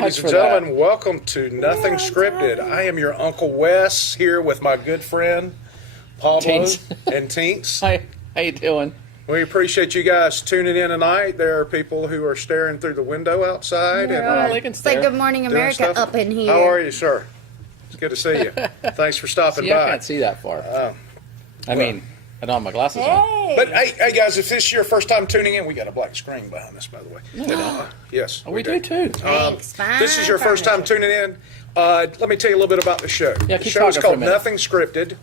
Ladies and gentlemen, welcome to Nothing Scripted. I am your Uncle Wes here with my good friend Pablo and Tinks. Hi, how you doing? We appreciate you guys tuning in tonight. There are people who are staring through the window outside. They can Say stare. Good Morning America up in here. How are you, sir? It's good to see you. Thanks for stopping See, I by. can't see that far. I mean, I don't have my glasses on. Hey. But hey, guys, if this is your first time tuning in, we got a black screen behind us, by the way. Yes, Oh, we do too. Thanks, fine. This is your first time tuning in. Let me tell you a little bit about the show. Yeah, The keep show is talking for a called minute. Nothing Scripted,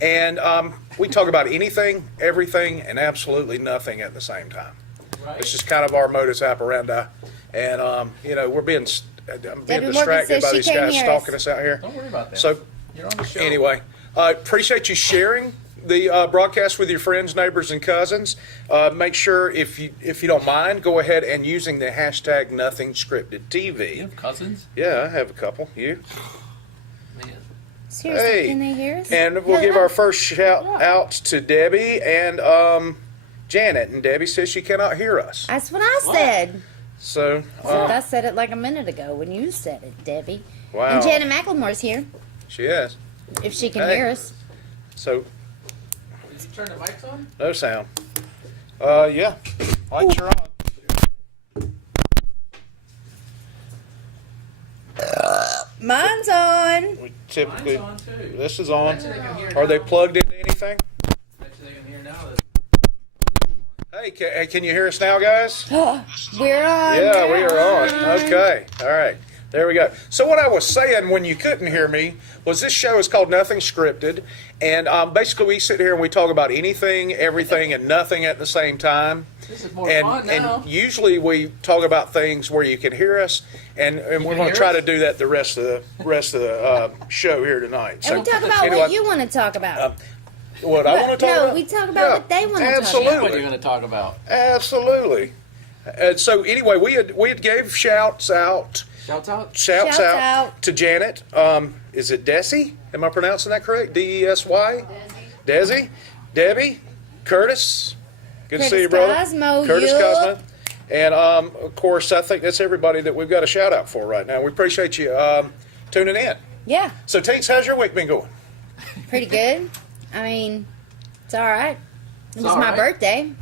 and we talk about anything, everything, and absolutely nothing at the same time. Right. This is kind of our modus operandi, and we're being I'm being Debbie Morgan distracted says by she these can't guys hear stalking us. us out here. Don't worry about that. So You're on the show. anyway, appreciate you sharing the broadcast with your friends, neighbors, and cousins. Make sure, if you don't mind, go ahead and using the hashtag Nothing Scripted TV. You have cousins? Yeah, I have a couple. You? Man. Seriously, Hey. can they hear us? And we'll give our first shout out to Debbie and Janet. And Debbie says she cannot hear us. That's what I said. So, I said it like a minute ago when you said it, Debbie. wow. And Janet McLemore's here, She is. if she can Hey. hear us. So, Did you turn the mics on? no sound. Yeah. Lights are on. Mine's on. We typically, Mine's on too. this is on. Bet you they can hear Are they now. plugged into anything? Bet you they can hear now. Hey, can you hear us now, guys? We're on. Yeah, we are on. Okay. All right. There we go. So what I was saying when you couldn't hear me was this show is called Nothing Scripted, and basically we sit here and we talk about anything, everything, and nothing at the same time. This is more fun now. And usually we talk about things where you can hear us, and we're can going to hear try us? to do that the rest of the show here tonight. And we talk about anyway, what you want to talk about. what I want to talk No, about. we talk about what they wanna talk about. Absolutely. What you're going to talk about? Absolutely. So anyway, we had gave shouts out. Shouts out? Shouts Shouts out. to Janet. Is it Desi? Am I pronouncing that correct? Desy? Desi? Debbie? Curtis? Good to see you, brother. Cosmo, Curtis yup. Cosmo. And of course, I think that's everybody that we've got a shout out for right now. We appreciate you tuning in. Yeah, So, Tinks, how's your week been going? pretty good. I mean, it's all right. It was all my right. birthday.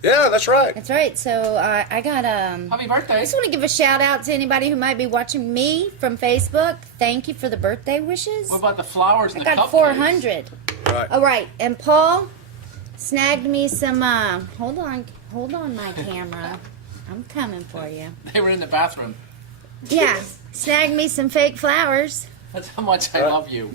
Yeah, that's right. That's right. So I got Happy birthday. I just want to give a shout out to anybody who might be watching me from Facebook. Thank you for the birthday wishes. What about the flowers and I the got cupcakes? 400. Right. All right, and Paul snagged me some. Hold on, my camera. I'm coming for you. They were in the bathroom. Yeah, snagged me some fake flowers. That's how much I love you.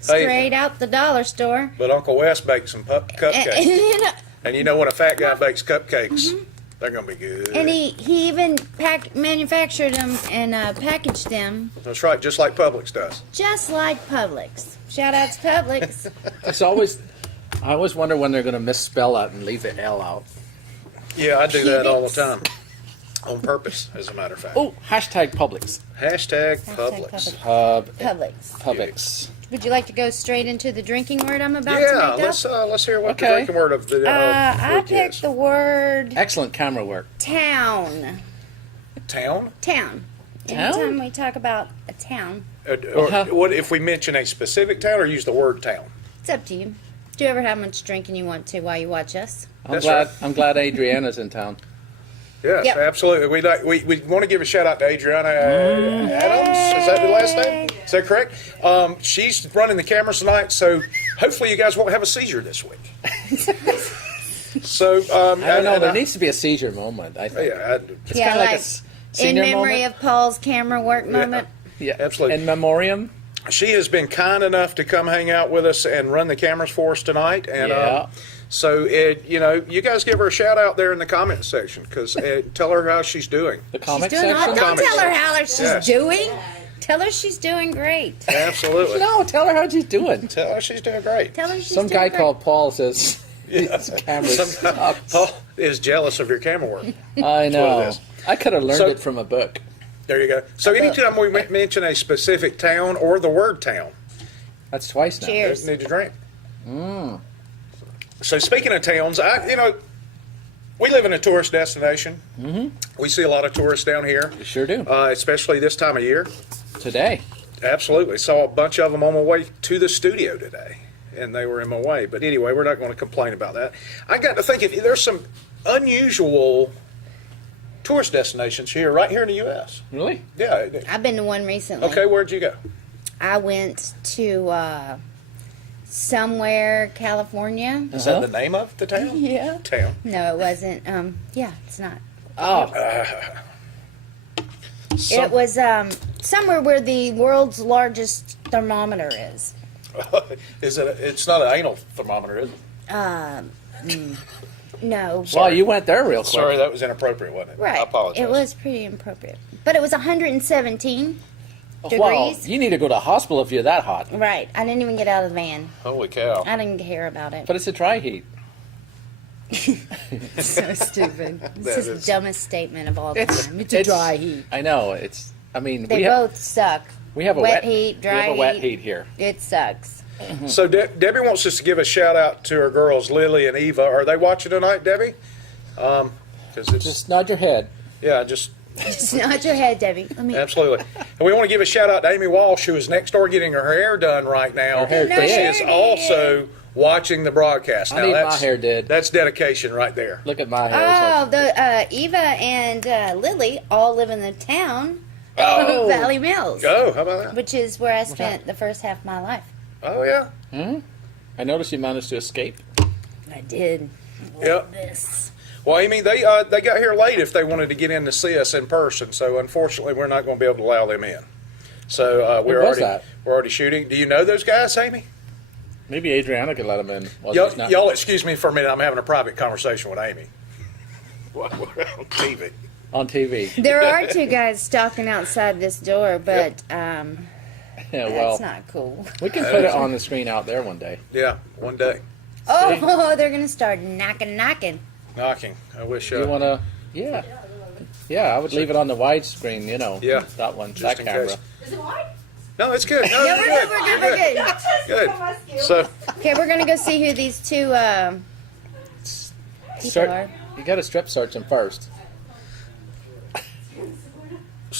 Straight out the dollar store. But Uncle Wes baked some cupcakes. And you know when a fat guy bakes cupcakes, they're going to be good. And he even manufactured them and packaged them That's right, just like Publix does. just like Publix. Shout out to Publix. I always wonder when they're going to misspell out and leave the L out. Yeah, I do that all the Publix. time. On purpose, as a matter of fact. Oh, hashtag Publix. Hashtag Hashtag Publix. Publix. Publix. Would you like to go straight into the drinking word I'm about to Yeah, make up? let's hear what the Okay. drinking word of the I week picked is. the word Excellent camera work. town. Town? Town. Town? Anytime we talk about a town, Or how- what if we mention a specific town or use the word town? it's up to you. Do you ever have much drinking you want to while you watch us? That's right. I'm glad Adriana's in town. Yes, Yep. absolutely. We want to give a shout out to Adriana Adams. Is that the last name? Is that correct? She's running the cameras tonight, so hopefully you guys won't have a seizure this week. So I don't know. There and needs to be a seizure moment. I think. yeah, It's Yeah, kind of like a like in senior memory moment. of Paul's camera work moment. Yeah, absolutely. In memoriam. she has been kind enough to come hang out with us and run the cameras for us tonight. And Yeah. so, you guys give her a shout out there in the comment section because tell her how she's doing. The She's comic doing section. Don't Comic tell her section. how she's Yes. doing. Tell her she's doing great. Absolutely. No, tell her how she's doing. Tell her she's doing great. Tell her she's Some doing guy great. called Paul says his camera sucks. Paul is jealous of your camera work. I what it know. is. I could have learned So- it from a book. There you go. So anytime we mention a specific town or the word town, That's twice now. Cheers. you need to drink. So speaking of towns, We live in a tourist destination. Mm-hmm. We see a lot of tourists down here, You sure do. especially this time of year. Today. Absolutely. Saw a bunch of them on my way to the studio today, and they were in my way. But anyway, we're not going to complain about that. I got to thinking, there's some unusual tourist destinations here, right here in the U.S. Really? Yeah. I've been to one recently. Okay, where'd you go? I went to somewhere, California. Is that the name of the town? Yeah. Town. No, it wasn't. Yeah, it's not. Oh, It was somewhere where the world's largest thermometer is. Is it? It's not an anal thermometer, is it? No. well, you went there real quick. Sorry, that was inappropriate, wasn't it? Right. I apologize. It was pretty inappropriate. But it was 117 Well, degrees. you need to go to the hospital if you're that hot. Right. I didn't even get out of the van. Holy cow! I didn't care about it. But it's a dry heat. So stupid. It's That just is- the dumbest statement of all It's- time. It's a dry heat. I know. It's. I mean, They we have both suck. we have a wet heat, dry we have a wet heat. heat here. It sucks. So Debbie wants us to give a shout out to her girls, Lily and Eva. Are they watching tonight, Debbie? Because it's Just nod your head. yeah, just Just nod your head, Debbie. Let me. absolutely. And we want to give a shout out to Amy Walsh, who is next door getting her hair done right now. Her hair No, But she did. is also watching the broadcast. I Now need my that's hair did. That's dedication right there. Look at my hair. Oh, the Eva and Lily all live in the town Oh. of Valley Mills, Oh, how about that? which is where I spent the first half of my life. Oh yeah, I noticed you managed to escape. I did. yep. This. Well, Amy, they got here late if they wanted to get in to see us in person. So unfortunately, we're not going to be able to allow them in. So Who was that? we're already shooting. Do you know those guys, Amy? Maybe Adriana could let him in. Well, Y'all, she's not- y'all excuse me for a minute. I'm having a private conversation with Amy. We're on TV. on TV. There are two guys stalking outside this door, but Yeah, that's well, not cool. we can put it on the screen out there one day. Yeah, one day. Oh, they're gonna start knocking. Knocking. I wish. You want to? Yeah. Yeah, I would leave it on the widescreen, you know. Yeah, That one, just that in camera. case. Is it white? No, it's good. No, Yeah, you're we're good. We're good. Good. Good. So, Okay, we're gonna go see who these two people are. Start, you got to strip search them first.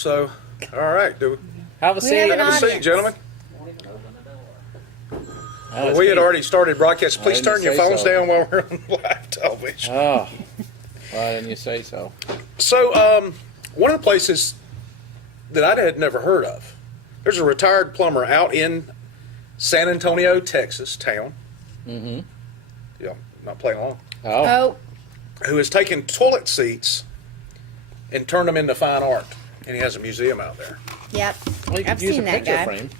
all right. Do Have a We seat. have an have a seat, audience. gentlemen. Oh, it's We had me. already started broadcast. Please didn't turn your say phones so. down while we're on live television. Oh, why didn't you say so? So, one of the places that I had never heard of, there's a retired plumber out in San Antonio, Texas, town. Mm-hmm. Yeah, not playing along. Oh, Oh, Who has taken toilet seats and turned them into fine art, and he has a museum out there. yep. well, you could I've use seen a that picture guy. frame.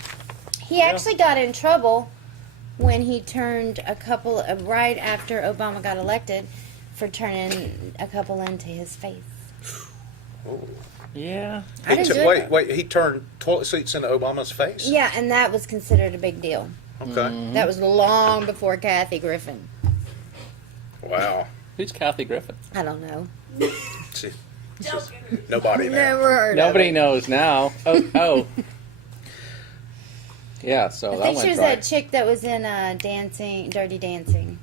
He actually got in trouble when he turned a couple right after Obama got elected for turning a couple into his face. Yeah. I didn't do it. Wait, he turned toilet seats into Obama's face? Yeah, and that was considered a big deal. Okay. That was long before Kathy Griffin. Wow. Who's Kathy Griffin? I don't know. See, nobody now. Never heard Nobody of it. knows now. Oh. Yeah, so I that think went she was right. that chick that was in Dirty Dancing.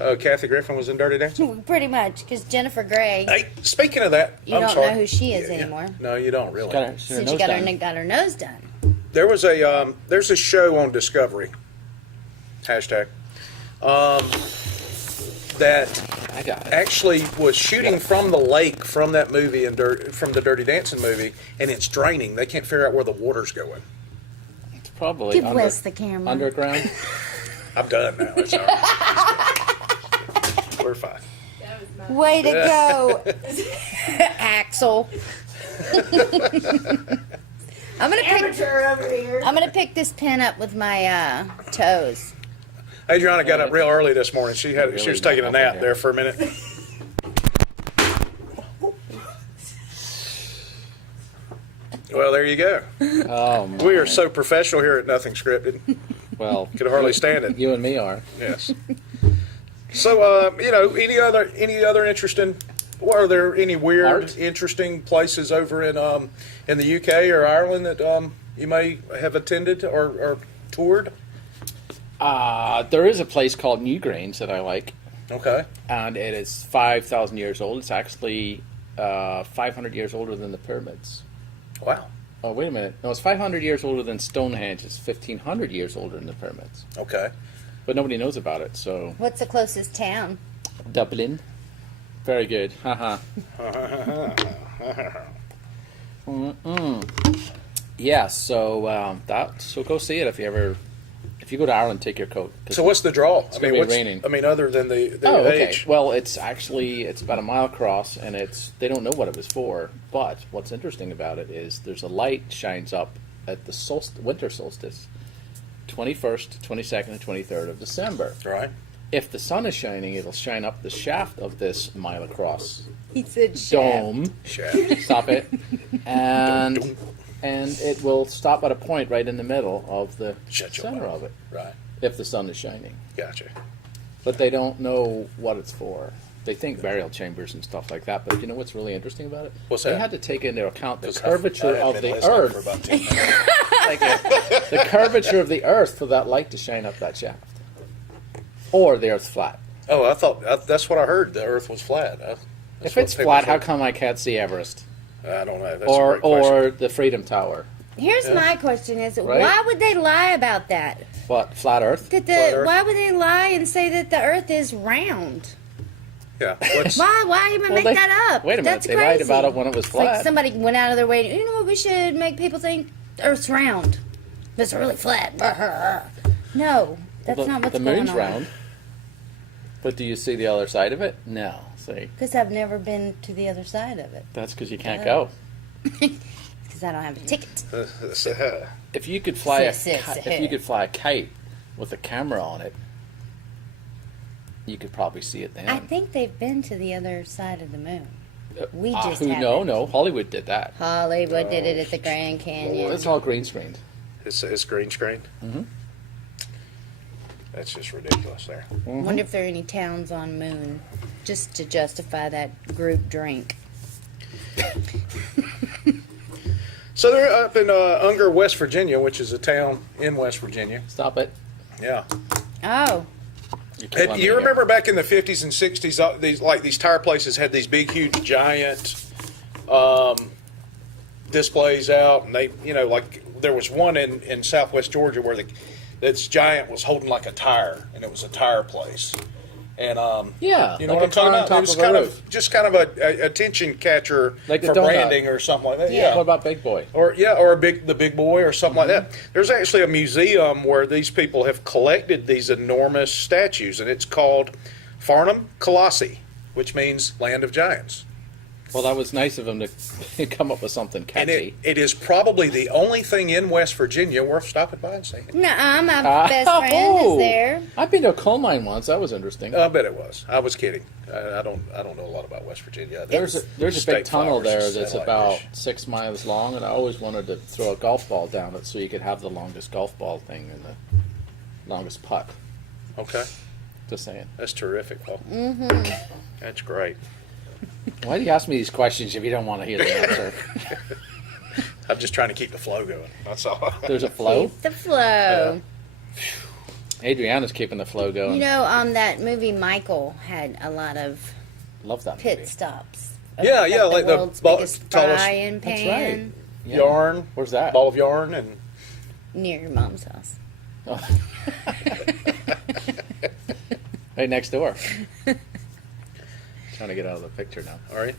Oh, Kathy Griffin was in Dirty Dancing? Pretty much, because Jennifer Grey, Hey, speaking of that, you I'm don't sorry. know who she is anymore. No, you don't really. Got her, her Since nose she got done. got her nose done. There was there's a show on Discovery, hashtag, that I got it. actually was shooting from the lake from that movie and from the Dirty Dancing movie, and it's draining. They can't figure out where the water's going. It's probably Give Wes the camera. underground. I'm done now. It's all right. We're fine. Way to go, Axel. I'm gonna pick. Amateur over here. I'm gonna pick this pen up with my toes. Adriana got up real early this morning. She was taking a nap there for a minute. Well, there you go. Oh, my. We are so professional here at Nothing Scripted. Well, Could hardly stand it. you and me are. Yes. So, any other interesting? Are there any weird, Art? interesting places over in the UK or Ireland that you may have attended or toured? There is a place called Newgrange that I like. Okay. and it is 5,000 years old. It's actually 500 years older than the pyramids. Wow. Oh, wait a minute. No, it's 500 years older than Stonehenge. It's 1,500 years older than the pyramids. Okay. But nobody knows about it, so... What's the closest town? Dublin. Very good. Haha. Yeah, so go see it if you go to Ireland, take your coat. 'Cause So what's the draw? I gonna mean, be raining. I mean, other than the Oh, okay. age. Well, it's about a mile across, and they don't know what it was for. But what's interesting about it is there's a light shines up at the winter solstice, 21st, 22nd, and 23rd of December. Right. If the sun is shining, it'll shine up the shaft of this mile across He said dome. Shaft. Stop it, and it will stop at a point right in the middle of the Shut your center mouth. of it Right. if the sun is shining. Gotcha. But they don't know what it's for. They think burial chambers and stuff like that. But you know what's really interesting about it? What's They that? had to take into account the 'Cause curvature I have of been the listening for Earth, about 10 minutes. the curvature of the Earth for that light to shine up that shaft, or the Earth's flat. Oh, I thought that's what I heard. The Earth was flat. If it's flat, how come I can't see Everest I don't know. That's a great question. or the Freedom Tower? Here's my question: Is Right? why would they lie about that? What, flat Earth? That Flat Earth? why would they lie and say that the Earth is round? Yeah. What's, Why even make that up? Wait a minute, That's they crazy. lied about it when it was It's like flat. somebody went out of their way. You know what? We should make people think the Earth's round. But it's really flat. No, that's Well, not what's the going moon's on. round. But do you see the other side of it? No. See, Because I've never been to the other side of it. that's because you can't go. Because I don't have a ticket. If you could fly Say. if you could fly a kite with a camera on it, you could probably see it then. I think they've been to the other side of the moon. We just No, haven't. no, Hollywood did that. Hollywood did it at the Grand Canyon. It's all green screened. it's green screen? Mm-hmm. That's just ridiculous there. Wonder if there are any towns on Moon just to justify that group drink. So they're up in Unger, West Virginia, which is a town in West Virginia. Stop it. Yeah. Oh, You're killing me You here. remember back in the 50s and 60s, these tire places had these big, huge, giant displays out, and they, there was one in Southwest Georgia where this giant was holding like a tire, and it was a tire place. And Yeah, you know like what I'm a talking car on about? top It was of a kind roof. of just kind of a attention catcher Like the for donut. branding or something like that. Yeah. What about Big Boy? Or the big boy or something like that. There's actually a museum where these people have collected these enormous statues, and it's called Farnham Colossi, which means Land of Giants. Well, that was nice of him to come up with something And catchy. it is probably the only thing in West Virginia worth stopping by and seeing. no, my best friend is there. I've been to a coal mine once. That was interesting. I bet it was. I was kidding. I don't know a lot about West Virginia. There's a big State tunnel flowers there and that's satellite about dish. 6 miles long, and I always wanted to throw a golf ball down it so you could have the longest golf ball thing and the longest putt. Okay, Just saying. that's terrific, Paul. That's great. Why do you ask me these questions if you don't want to hear the answer? I'm just trying to keep the flow going. That's all. There's a flow. Keep the flow. Adriana's keeping the flow going. You know, that movie Michael had a lot of Love that pit movie. stops. Yeah, yeah, like the world's ball- biggest tallest- frying That's pan Yeah. Yarn. Where's that? Ball of yarn and near your mom's house. Right next door. Trying to get out of the picture now. all right.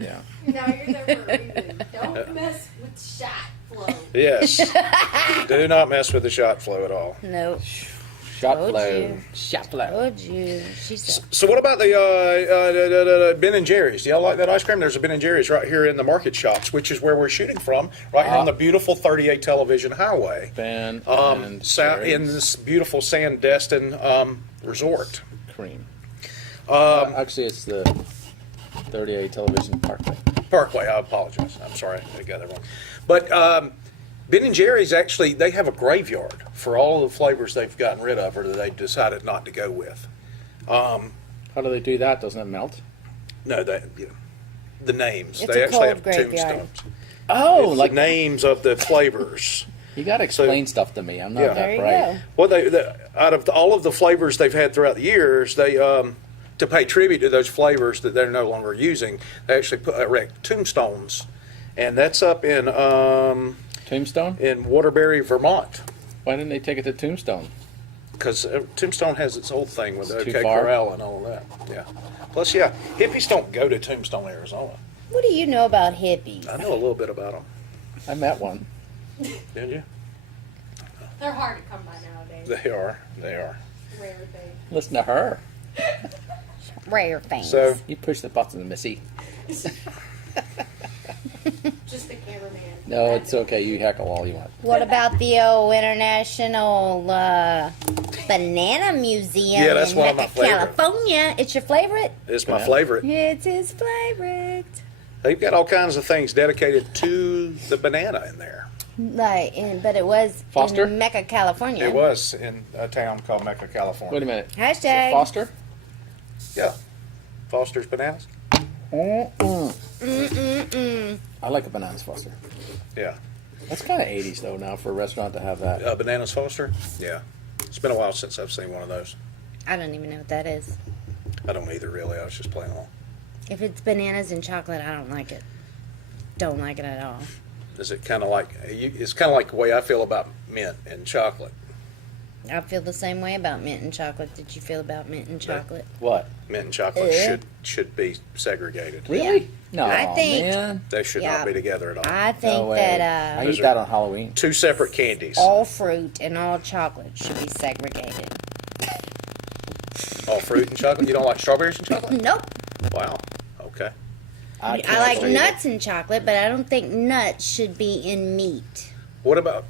Yeah. Now you're there for a reason. Don't mess with shot flow. Yes. Do not mess with the shot flow at all. Nope. Shot Told flow. you. Shot flow. Told you. She said. So what about the Ben and Jerry's? Do y'all like that ice cream? There's a Ben and Jerry's right here in the market shops, which is where we're shooting from, right here on the beautiful 38 Television Highway, Ben and Jerry's in this beautiful Sandestin resort. cream. Actually, it's the 38 Television Parkway. I apologize. I'm sorry, I got that wrong. But Ben and Jerry's actually they have a graveyard for all of the flavors they've gotten rid of or that they decided not to go with. How do they do that? Doesn't it melt? No, the names. It's they a actually cold have graveyard. tombstones. Oh, It's like the names of the flavors. you got to explain stuff to me. I'm not Yeah. that There you bright. go. Well, out of all of the flavors they've had throughout the years, they to pay tribute to those flavors that they're no longer using, they actually put erect tombstones, and that's up Tombstone? in Waterbury, Vermont. Why didn't they take it to Tombstone? Because Tombstone has its old thing with It's too OK far? Corral and all of that. Yeah. Plus, yeah, hippies don't go to Tombstone, Arizona. What do you know about hippies? I know a little bit about them. I met one. Didn't you? They're hard to come by nowadays. They are. They are. Rare thing. Listen to her. Rare things. So, You push the button, Missy. Just the cameraman. No, it's okay. You heckle all you want. What about the old International Banana Museum Yeah, that's in one of my Mecca, favorite. California? It's your favorite? it's my Yeah. favorite. It's his favorite. They've got all kinds of things dedicated to the banana in there. But it was Foster? in Mecca, California. It was in a town called Mecca, California. Wait a minute. Hashtag. Foster? Yeah. Foster's Bananas? I like a bananas Foster. Yeah. That's kind of 80s, though, now for a restaurant to have that. Bananas Foster? Yeah. It's been a while since I've seen one of those. I don't even know what that is. I don't either, really. I was just playing along. If it's bananas and chocolate, I don't like it. Don't like it at all. Is it kind of like, it's kind of like the way I feel about mint and chocolate. I feel the same way about mint and chocolate. Did you feel about mint and chocolate? What? Mint and chocolate Yeah. should be segregated. Really? No, I think- man. They should Yeah. not be together at all. I No think way. that I Those eat are- that on Halloween. Two separate candies. all fruit and all chocolate should be segregated. All fruit and chocolate? You don't like strawberries and chocolate? Nope. Wow. Okay. I can't like believe it. nuts and chocolate, but I don't think nuts should be in meat. What about,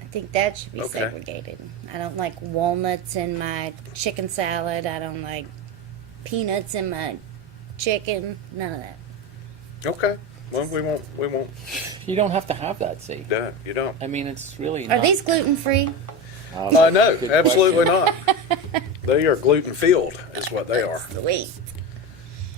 I think that should be Okay. segregated. I don't like walnuts in my chicken salad. I don't like peanuts in my chicken. None of that. okay. Well, we won't, You don't have to have that, see? no, you don't. I mean, it's really Are not. these gluten free? Oh, No, good absolutely question. not. They are gluten filled, is what they are. Sweet.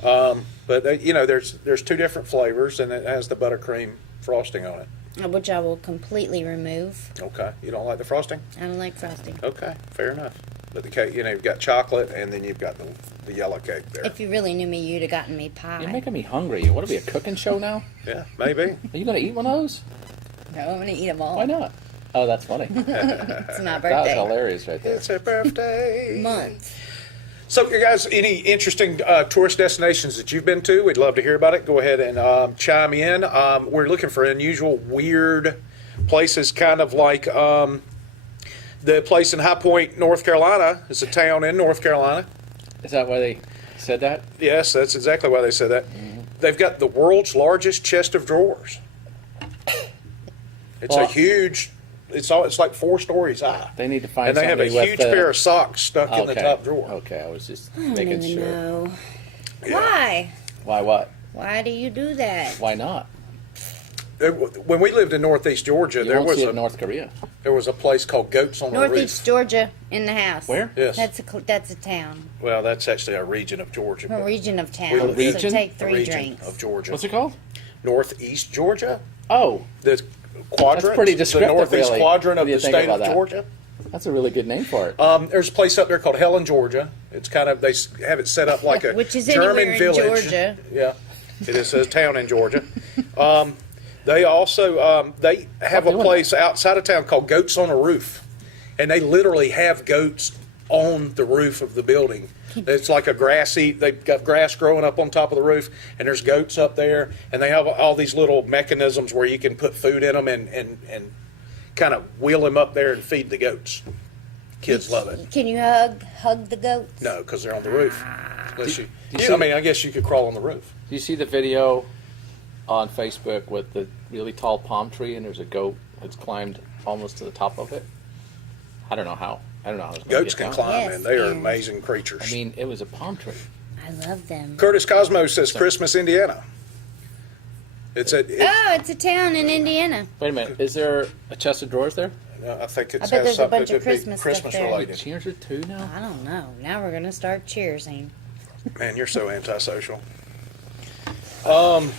But they, there's two different flavors, and it has the buttercream frosting on it. Which I will completely remove. Okay, you don't like the frosting? I don't like frosting. Okay, fair enough. But the cake, you've got chocolate, and then you've got the yellow cake there. If you really knew me, you'd have gotten me pie. You're making me hungry. What are we, a cooking show now? Yeah, maybe. Are you going to eat one of those? No, I'm gonna eat them all. Why not? Oh, that's funny. It's my That was birthday hilarious right there. It's a birthday month. So, you guys, any interesting tourist destinations that you've been to? We'd love to hear about it. Go ahead and chime in. We're looking for unusual, weird places, kind of like the place in High Point, North Carolina. It's a town in North Carolina. Is that why they said that? Yes, that's exactly why they said that. They've got the world's largest chest of drawers. It's a Well- huge. It's like 4 stories high. They need to find And they have a somebody huge with pair of socks stuck in the Okay. top drawer. Okay, I was just I don't making even sure. know. Yeah. Why? Why what? Why do you do that? Why not? When we lived in Northeast Georgia, You there won't was see it a in North Korea. there was a place called Goats on the Northeast Roof. Georgia in the house. Where? Yes. That's a town, Well, that's actually a region of Georgia. a but region of town. We So live- region? take a 3 region drinks. of Georgia. What's it called? Northeast Georgia, Oh, the quadrant. pretty the descriptive, northeast really. quadrant What of do you the think state about of that? Georgia. that's a really good name for it. There's a place up there called Helen, Georgia. It's kind of have it set up like a Which is German anywhere in village. Georgia. Yeah, it is a town in Georgia. They also they have Stop a doing place outside of town called Goats on a Roof, and they literally have goats on the roof of the building. It's like a grassy. They've got grass growing up on top of the roof, and there's goats up there, and they have all these little mechanisms where you can put food in them and kind of wheel them up there and feed the goats. Kids love it. Can you hug the goats? No, because they're on the roof. Unless you, you yeah, see I mean, I guess you could crawl on the roof. Do you see the video on Facebook with the really tall palm tree and there's a goat that's climbed almost to the top of it? I don't know how. I don't know how it's going Goats to get can down. climb, Yes, and they are and- amazing creatures. I mean, it was a palm tree. I love them. Curtis Cosmo says Christmas, Indiana. It's Oh, it's a town in Indiana. Wait a minute. Is there a chest of drawers there? I think it I bet has there's a something bunch to of be Christmas stuff Christmas there. related. Cheers are 2 now? I don't know. Now we're gonna start cheersing. Man, you're so antisocial. Man.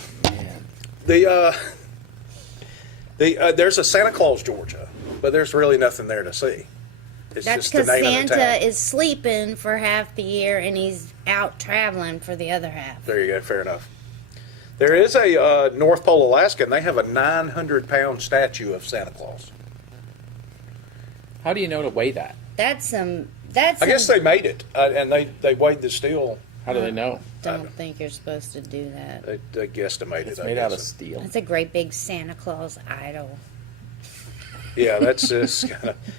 There's a Santa Claus, Georgia, but there's really nothing there to see. It's That's just the because name of the Santa town. is sleeping for half the year and he's out traveling for the other half. There you go. Fair enough. There is a North Pole, Alaska, and they have a 900-pound statue of Santa Claus. How do you know to weigh that? That's some. That's. I guess some, they made it, and they weighed the steel. How do they know? Don't think you're supposed to do that. They guesstimated It's it. I made out of guess. steel. That's a great big Santa Claus idol. Yeah, that's just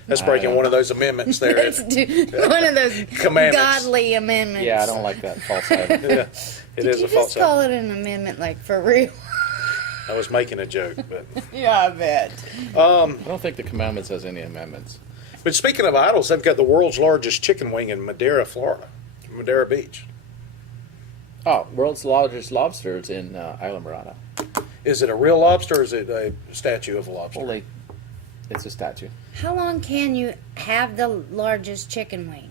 that's breaking one of those amendments there. That's one of those Commandments. godly amendments. Yeah, I don't like that false item. Yeah, it Did is you a false. just call it an amendment, like for real? I was making a joke, but Yeah, I bet. I don't think the commandments has any amendments. but speaking of idols, they've got the world's largest chicken wing in Madeira, Florida, Madeira Beach. Oh, world's largest lobster is in Isla Morada. Is it a real lobster or is it a statue of a lobster? Well, it's a statue. How long can you have the largest chicken wing?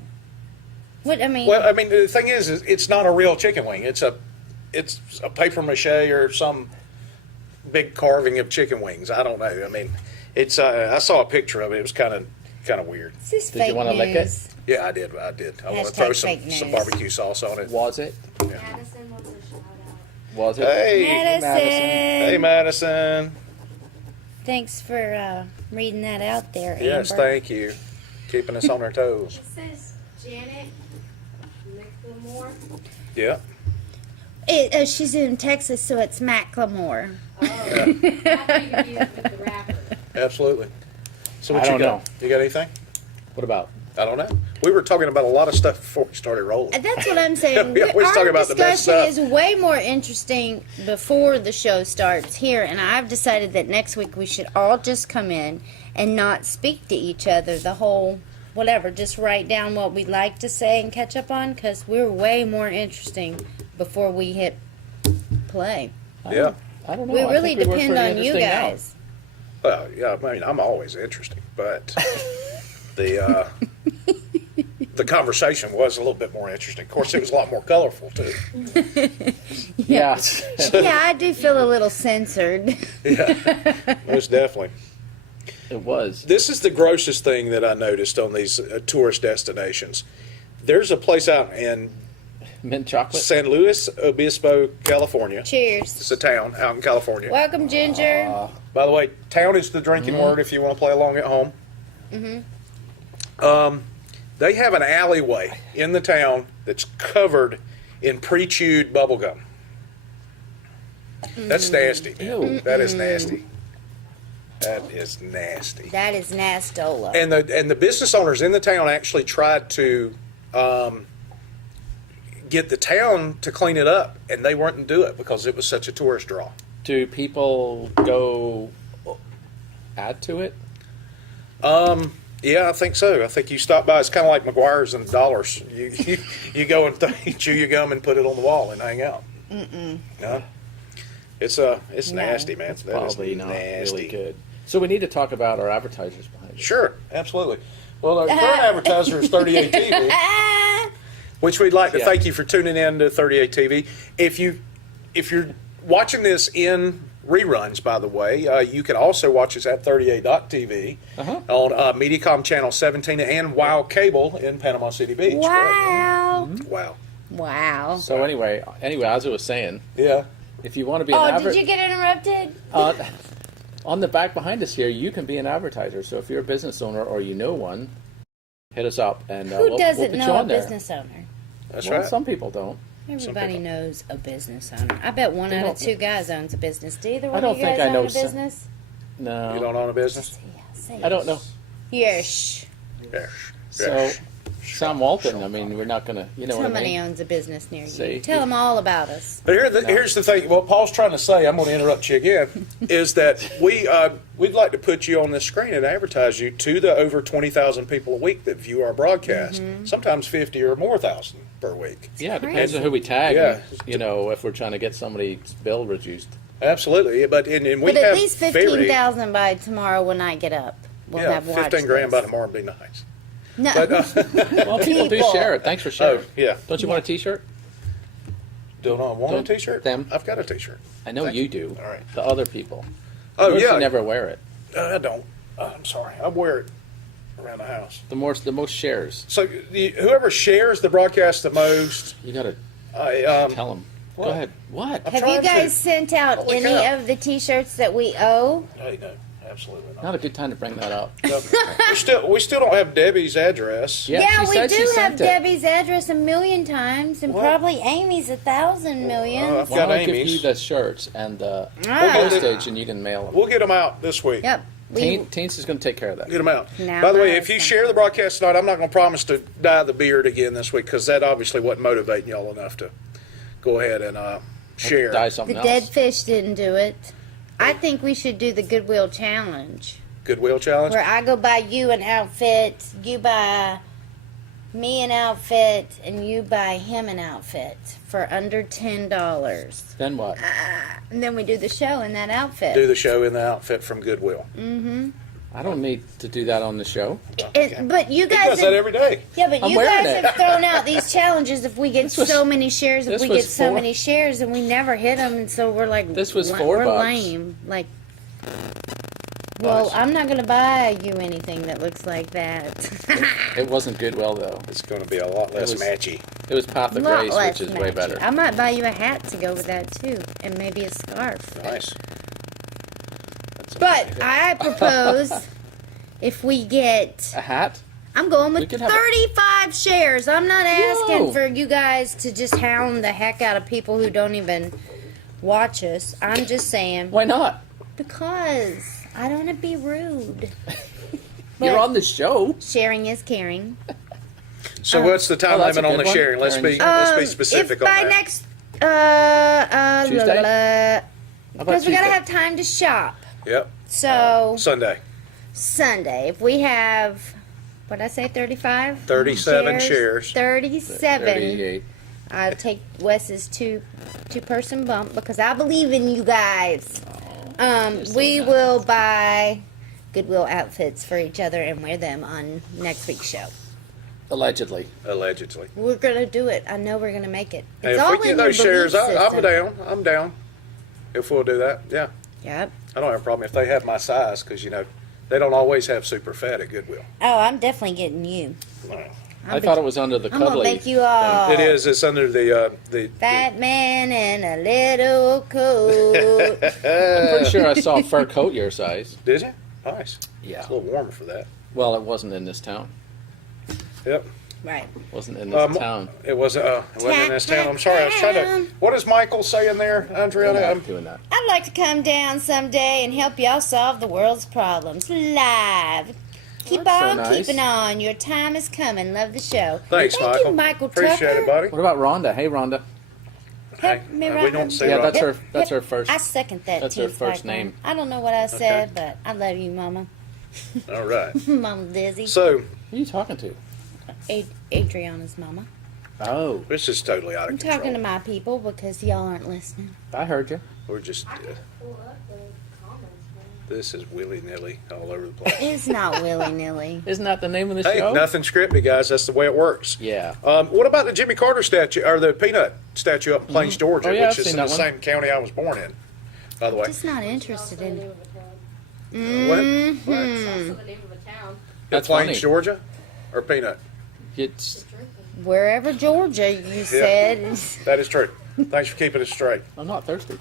What I mean? Well, I mean, the thing is it's not a real chicken wing. It's a paper mache or some big carving of chicken wings. I don't know. I mean, it's. I saw a picture of it. It was kind of weird. Is this Did you fake wanna lick it? news? Yeah, I did. I want to Hashtag throw fake some news. barbecue sauce on it. Was it? Madison wants a shout out. Was it? Hey, Madison. hey, Madison. Thanks for reading that out there, Amber. Yes, thank you. Keeping us on our toes. It says Janet McLemore. Yeah. She's in Texas, so it's Macklemore. Oh, I think you with the rapper. Absolutely. So what I you don't got? know. You got anything? What about? I don't know. We were talking about a lot of stuff before we started rolling. That's what I'm saying. We always Our talk about the best discussion stuff. is way more interesting before the show starts here, and I've decided that next week we should all just come in and not speak to each other the whole whatever. Just write down what we'd like to say and catch up on, because we're way more interesting before we hit play. Yeah. I don't know. We I really think we work depend pretty on you interesting now. guys. Well, yeah. I mean, I'm always interesting, but the conversation was a little bit more interesting. Of course, it was a lot more colorful too. Yeah. Yeah, I do feel a little censored. Yeah, most definitely. It was. This is the grossest thing that I noticed on these tourist destinations. There's a place out in Mint chocolate. San Luis Obispo, California. It's Cheers. a town out in California. Welcome, Ginger. By the way, town is the drinking word if you want to play along at home. They have an alleyway in the town that's covered in pre-chewed bubble gum. That's nasty, man. Ew. That is nasty. That is nasty. That is Nastola. And the business owners in the town actually tried to get the town to clean it up, and they wouldn't do it because it was such a tourist draw. Do people go add to it? Yeah, I think so. I think you stop by. It's kind of like McGuire's and Dollars. You go and chew your gum and put it on the wall and hang out. No, it's nasty, man. It's That is probably not nasty. really good. So we need to talk about our advertisers behind it. Sure, absolutely. Well, our current advertiser is 38 TV, which we'd like to Yeah. thank you for tuning in to 38 TV. If you're watching this in reruns, by the way, you can also watch us at 38.tv on Mediacom Channel 17 and WOW Cable in Panama City Beach. Wow. Wow. Wow. So anyway, as I was saying, Yeah. if you want to be an Oh, did you get interrupted? on the back behind us here, you can be an advertiser. So if you're a business owner or you know one, hit us up and Who we'll doesn't put you know a on there. business owner? That's Well, right. some people don't. Everybody people. knows a business owner. I bet one They out of don't- two guys owns a business. Do either one don't of you think guys I know own a some. business? No, You don't own a business? Yeah, say I don't know. Yes. Yes. So Yes. Sam Walton. I mean, we're not gonna. You know what I Somebody mean? owns a business near you. See? Tell them all about us. But here's the thing. What Paul's trying to say, I'm going to interrupt you again, is that we'd like to put you on this screen and advertise you to the over 20,000 people a week that view our broadcast. Sometimes 50 or more thousand per week. Yeah, it depends on who we tag. Yeah. You know, if we're trying to get somebody's bill reduced. Absolutely. But and we But have at least 15,000 by tomorrow when I get up. We'll Yeah, have watched 15 grand by this. tomorrow would be nice. No. But Well, people do People. share it. Thanks for sharing. oh yeah, Don't you want a T-shirt? don't I want Don't- a T-shirt? them. I've got a T-shirt. I know Thank you you. do. All right. The other people. Oh Yours, yeah, you never wear it. I don't. I'm sorry. I wear it around the house. The most shares. So whoever shares the broadcast the most, You got to I tell them. What? Go ahead. What? Have you trying to. guys sent out Holy any cow. of the T-shirts that we owe? hey, no, absolutely not. Not a good time to bring that up. No, we still don't have Debbie's address. Yeah, Yeah, she we said she do have sent it. Debbie's address a million times, and What? probably Amy's 1,000 million. I've Well, got I'll give Amy's. you the shirts and the Ah. postage, and you can mail them. We'll get them out this week. Yep. Teens is going to take care of that. Get them out. Now By the way, my if you husband. share the broadcast tonight, I'm not going to promise to dye the beard again this week because that obviously wasn't motivating y'all enough to go ahead and share. Dye The something dead else. fish didn't do it. I think we should do the Goodwill Challenge, Goodwill challenge. where I go buy you an outfit, you buy me an outfit, and you buy him an outfit for under $10. Then what? And then we do the show in that outfit. Do the show in the outfit from Goodwill. I don't need to do that on the show. But you He guys does that every day. yeah, but I'm you wearing guys it. have thrown out these challenges. If we get This was- so many shares, if this we was get so four- many shares, and we never hit them, and so we're like, This was we're $4. lame. Like, well, Nice. I'm not gonna buy you anything that looks like that. It wasn't Goodwill though. It's going to be a lot less was- matchy. It was Path of Lot Grace, less which is way matchy. better. I might buy you a hat to go with that too, and maybe a scarf. Nice. But I propose if we get, A hat? I'm going We with could have 35 shares. I'm not asking Whoa. for you guys to just hound the heck out of people who don't even watch us. I'm just saying Why not? because I don't want to be rude. You're But on the show. sharing is caring. So what's the time Oh, that's a limit on good the one. sharing? Let's be specific if on by that. next, Tuesday? How about because we gotta Tuesday? have time to shop. Yep. So Sunday. Sunday, if we have, what did I say, 35? 37 shares. 37. 38. I'll take Wes's two-person bump because I believe in you guys. You're so We nice. will buy Goodwill outfits for each other and wear them on next week's show. Allegedly. Allegedly. We're gonna do it. I know we're gonna make it. Hey, It's if all we get in your those shares, belief I'm system. down. I'm down. If we'll do that, yeah. Yep. I don't have a problem if they have my size because they don't always have super fat at Goodwill. Oh, I'm definitely getting you. No. I thought it was under the I'm gonna cuddly. make you all It is. It's under the fat man in a little coat. I'm pretty sure I saw a fur coat your size. Did you? Nice. Yeah. It's a little warmer for that. Well, it wasn't in this town. Yep. Right. Wasn't in this Um, town. It wasn't in this town. I'm sorry. I was trying to. What is Michael saying there, I'm Andrea? not doing that. I'd like to come down someday and help y'all solve the world's problems live. Keep That's so on nice. keeping on. Your time is coming. Love the show. Thanks, Thank Michael. you, Michael Appreciate Tucker. it, buddy. What about Rhonda? Hey, Rhonda. Hey, Help me we right don't on. say Yeah, Rhonda. that's her. Hip, That's hip. her first. I second that That's too. her first Spike Lee. name. I don't know what I said, but I love you, Mama. All right. Mama Dizzy. So Who are you talking to? Adriana's mama. Oh, this is totally out of I'm control. talking to my people because y'all aren't listening. I heard you. We're just. Pull up the comments, man. This is willy nilly all over the place. It's not willy nilly. Isn't that the name of the Hey, show? nothing scripted, guys. That's the way it works. Yeah. What about the Jimmy Carter statue or the Peanut statue up in Plains, Georgia, Oh, yeah, which I've is seen in the that one. same county I was born in? By the way, Just not interested in. Name of a town. what? Mm-hmm. What? It's also the name of a town. That's Plains, funny. Georgia, or Peanut? It's. Wherever Georgia, you said. That is true. Thanks for keeping it straight. I'm not thirsty.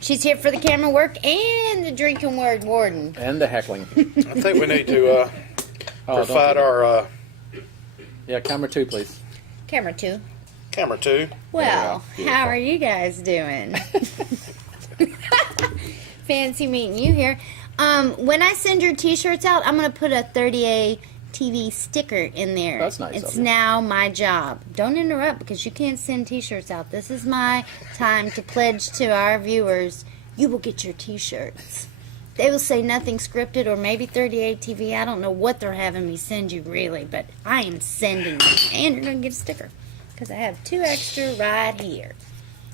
She's here for the camera work and the drinking word warden. And the heckling. I think we need to Oh, don't provide do that. our Yeah, camera 2, please. Camera two. camera too. Well, Yeah, how are you guys doing? Fancy meeting you here. When I send your T-shirts out, I'm gonna put a 30A TV sticker in there. That's nice It's of you. now my job. Don't interrupt because you can't send T-shirts out. This is my time to pledge to our viewers. You will get your T-shirts. They will say nothing scripted or maybe 30A TV. I don't know what they're having me send you really, but I am sending you. And you're gonna get a sticker because I have 2 extra right here.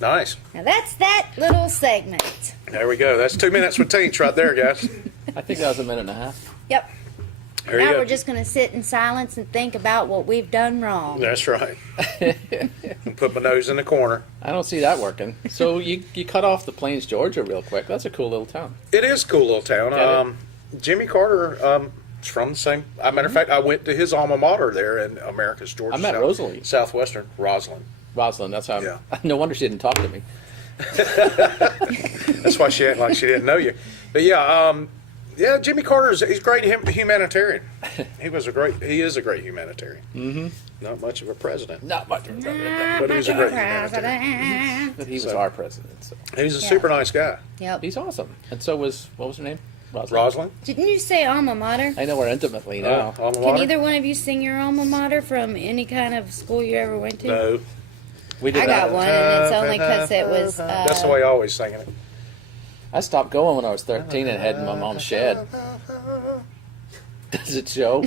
Nice. Now that's that little segment. There we go. That's 2 minutes with Teach right there, guys. I think that was a minute and a half. Yep. There you Now go. we're just going to sit in silence and think about what we've done wrong. That's right. Put my nose in the corner. I don't see that working. So you cut off the Plains, Georgia, real quick. That's a cool little town. It is a cool little town. Got Jimmy Carter It's from the same. As a matter of fact, I went to his alma mater there in Americus, Georgia. I met Rosalie. Southwestern, Roslyn. Rosalind, that's how. Yeah. No wonder she didn't talk to me. That's why she acted like she didn't know you. But yeah, Jimmy Carter he's a great humanitarian. He is a great humanitarian. Mm-hmm. Not much of a president, Not much, but he was a great humanitarian. but he was So- our president. So He was a Yeah. super nice guy. Yep. he's awesome. And so was what was her name? Roslyn. Didn't you say alma mater? I know her intimately now. Alma Can mater? either one of you sing your alma mater from any kind of school you ever went to? No, We did I got not. one, and it's only because it was. that's the way I always singing it. I stopped going when I was 13 and had in my mom's shed. Does it show?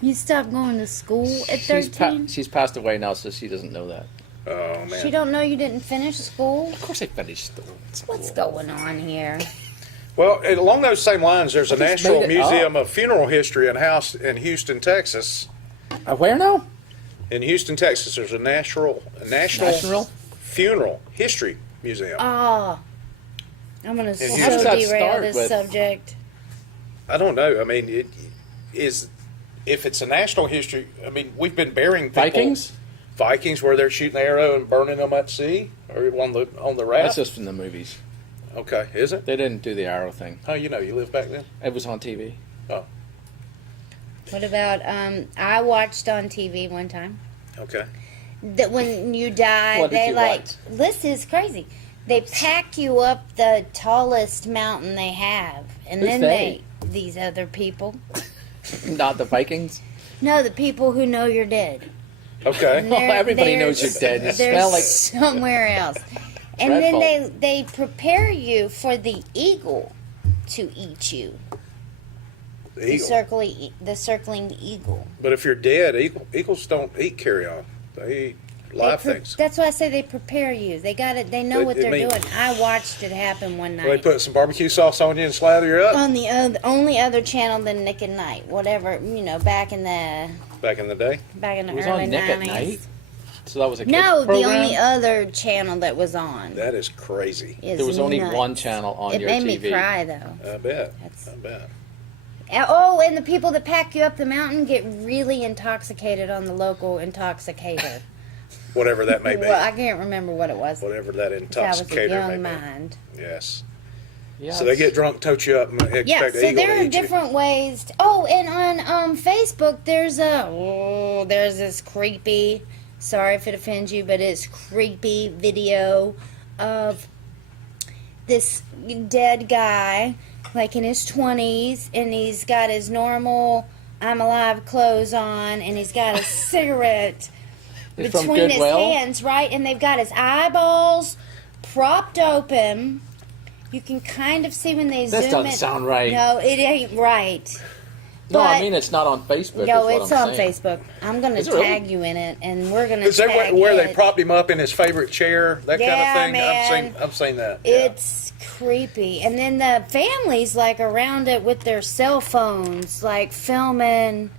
You stopped going to school at She's 13. she's passed away now, so she doesn't know that. Oh man. She don't know you didn't finish school. Of course, I finished school. What's going on here? Well, and along those same lines, there's a I just National made it Museum up. of Funeral History and House in Houston, Texas. Where now? In Houston, Texas, there's a national National? funeral history museum. Oh, I'm gonna How so does that derail start this with- subject. I don't know. I mean, it is if it's a national history. I mean, we've been burying people. Vikings, where they're shooting the arrow and burning them at sea or on the That's raft. just from the movies. Okay, is it? They didn't do the arrow thing. How you know? You lived back then? It was on TV. Oh, What about I watched on TV one time okay. that when you die, What did they you like watch? this is crazy. They pack you up the tallest mountain they have, and Who's then they? these other people. Not the Vikings. No, the people who know you're dead. Okay. They're- Everybody they're- knows you're dead. You they're smell like somewhere else. And Dreadful. then they prepare you for the eagle to eat you. The The eagle. circling eagle. But if you're dead, eagles don't eat carrion. They eat live things. That's why I say they prepare you. They got it. They know But what it they're mean- doing. I watched it happen one Well, they night put some barbecue sauce on you and slather you up. on the only other channel than Nick at Night. Whatever back in the Back in the day. it was early on Nick at 90s. Night. So that was a kids No, the program? only other channel that was on. That is crazy. Is There was only nuts. one channel on It your made TV. me cry though. I bet. That's- I bet. Oh, and the people that pack you up the mountain get really intoxicated on the local intoxicator. Whatever that may be. Well, I can't remember what it was. Whatever that I was a intoxicator young may mind. be. Yes. Yeah, So they it's- get drunk, tote you up, and expect Yeah, the so eagle there to are eat you. different ways. And on Facebook, there's this creepy. Sorry if it offends you, but it's creepy video of this dead guy, like in his 20s, and he's got his normal "I'm alive" clothes on, and he's got a cigarette It's from between his Goodwill? hands, right? And they've got his eyeballs propped open. You can kind of see when they This zoom doesn't in. sound right. No, it ain't right. No, I but- mean it's not on Facebook. No, is what it's I'm on saying. Facebook. I'm going to Is it really? tag you in it, and we're going to Is that tag where it. they propped him up in his favorite chair? That Yeah, kind of thing? man. I've seen that. Yeah. It's creepy. And then the families, like, around it with their cell phones, like, filming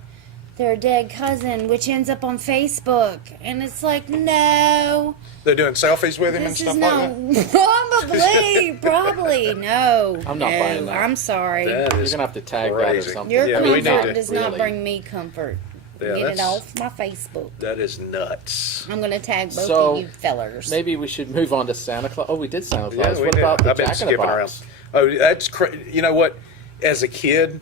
their dead cousin, which ends up on Facebook. And it's like, no. They're doing selfies with him and This stuff is like no, probably, no. I'm not no, buying that. I'm sorry. that. That You're is gonna have to tag that or crazy. something. Your Yeah, we need comfort to- does not really. bring me comfort. Yeah, Get it that's- off my Facebook. That is nuts. I'm going to tag both So, of you fellers. Maybe we should move on to Santa Claus. Oh, we did Santa Yeah, Claus. we What did. about the I've been Jack in the skipping around. Box? Oh, that's you know what? As a kid,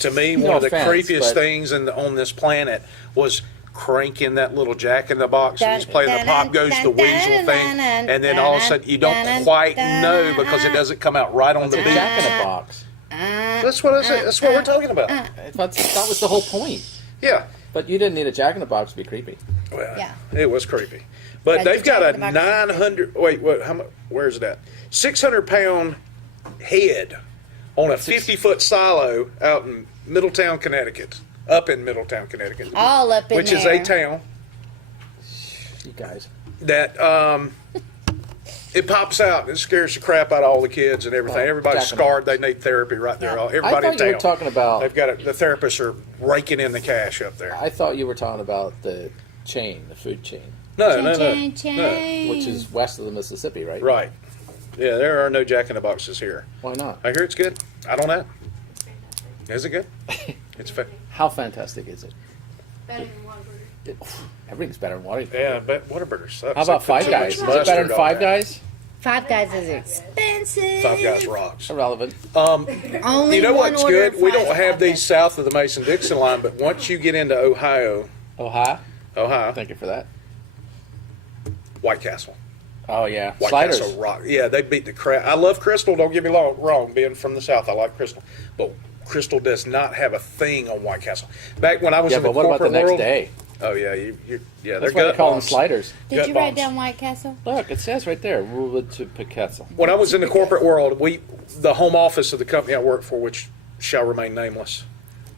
to me, No one of the offense, creepiest but- things on this planet was cranking that little Jack in the Box and he's Dun, playing the dun, pop goes dun, to dun, weasel dun, thing, dun, and then all of a dun, sudden you dun, don't quite dun, know because it dun. doesn't come out right on the It's a beat. Jack in the Box. That's what I said. That's what we're talking about. That was the whole point. Yeah. But you didn't need a Jack in the Box to be creepy. Well, Yeah. it was creepy. But Yeah, they've the Jack got a in the Box. 900, wait, what, how much, where's it at? 600-pound head on a 50-foot silo out in Middletown, Connecticut. Up in Middletown, Connecticut. All up in which is there. a town You guys. that it pops out. It scares the crap out of all the kids and everything. Oh, Everybody's Jack in the scarred. They need therapy right there. Yeah. Everybody I in thought you town. were talking about. They've got it. The therapists are raking in the cash up there. I thought you were talking about the chain, the food chain, No, no, no, Chain, no. chain. which is west of the Mississippi, right? Right. Yeah, there are no Jack in the Boxes here. Why not? I hear it's good. I don't know. Is it good? It's How fantastic is it? Better than Whataburger. Everything's better than Whataburger. yeah, but Whataburger sucks. How about They put Five too Guys? much Is it better mustard than on Five that. Guys? Five Guys is expensive. Five Guys rocks. Irrelevant. Only You know one what's order good? of We don't Five have Guys. these south of the Mason-Dixon line, but once you get into Ohio, Ohio? Thank you for that. White Castle. Oh, yeah. White Sliders. Castle rock. Yeah, they beat the crap. I love Crystal. Don't get me wrong. Being from the south, I like Crystal, but Crystal does not have a thing on White Castle. Back when I was Yeah, in the but what about the corporate next world, day? oh yeah, yeah, That's they're why they gut call them bombs. sliders. Did Gut you write bombs. down White Castle? Look, it says right there, Rule to Picasso. When I was in the corporate world, the home office of the company I worked for, which shall remain nameless.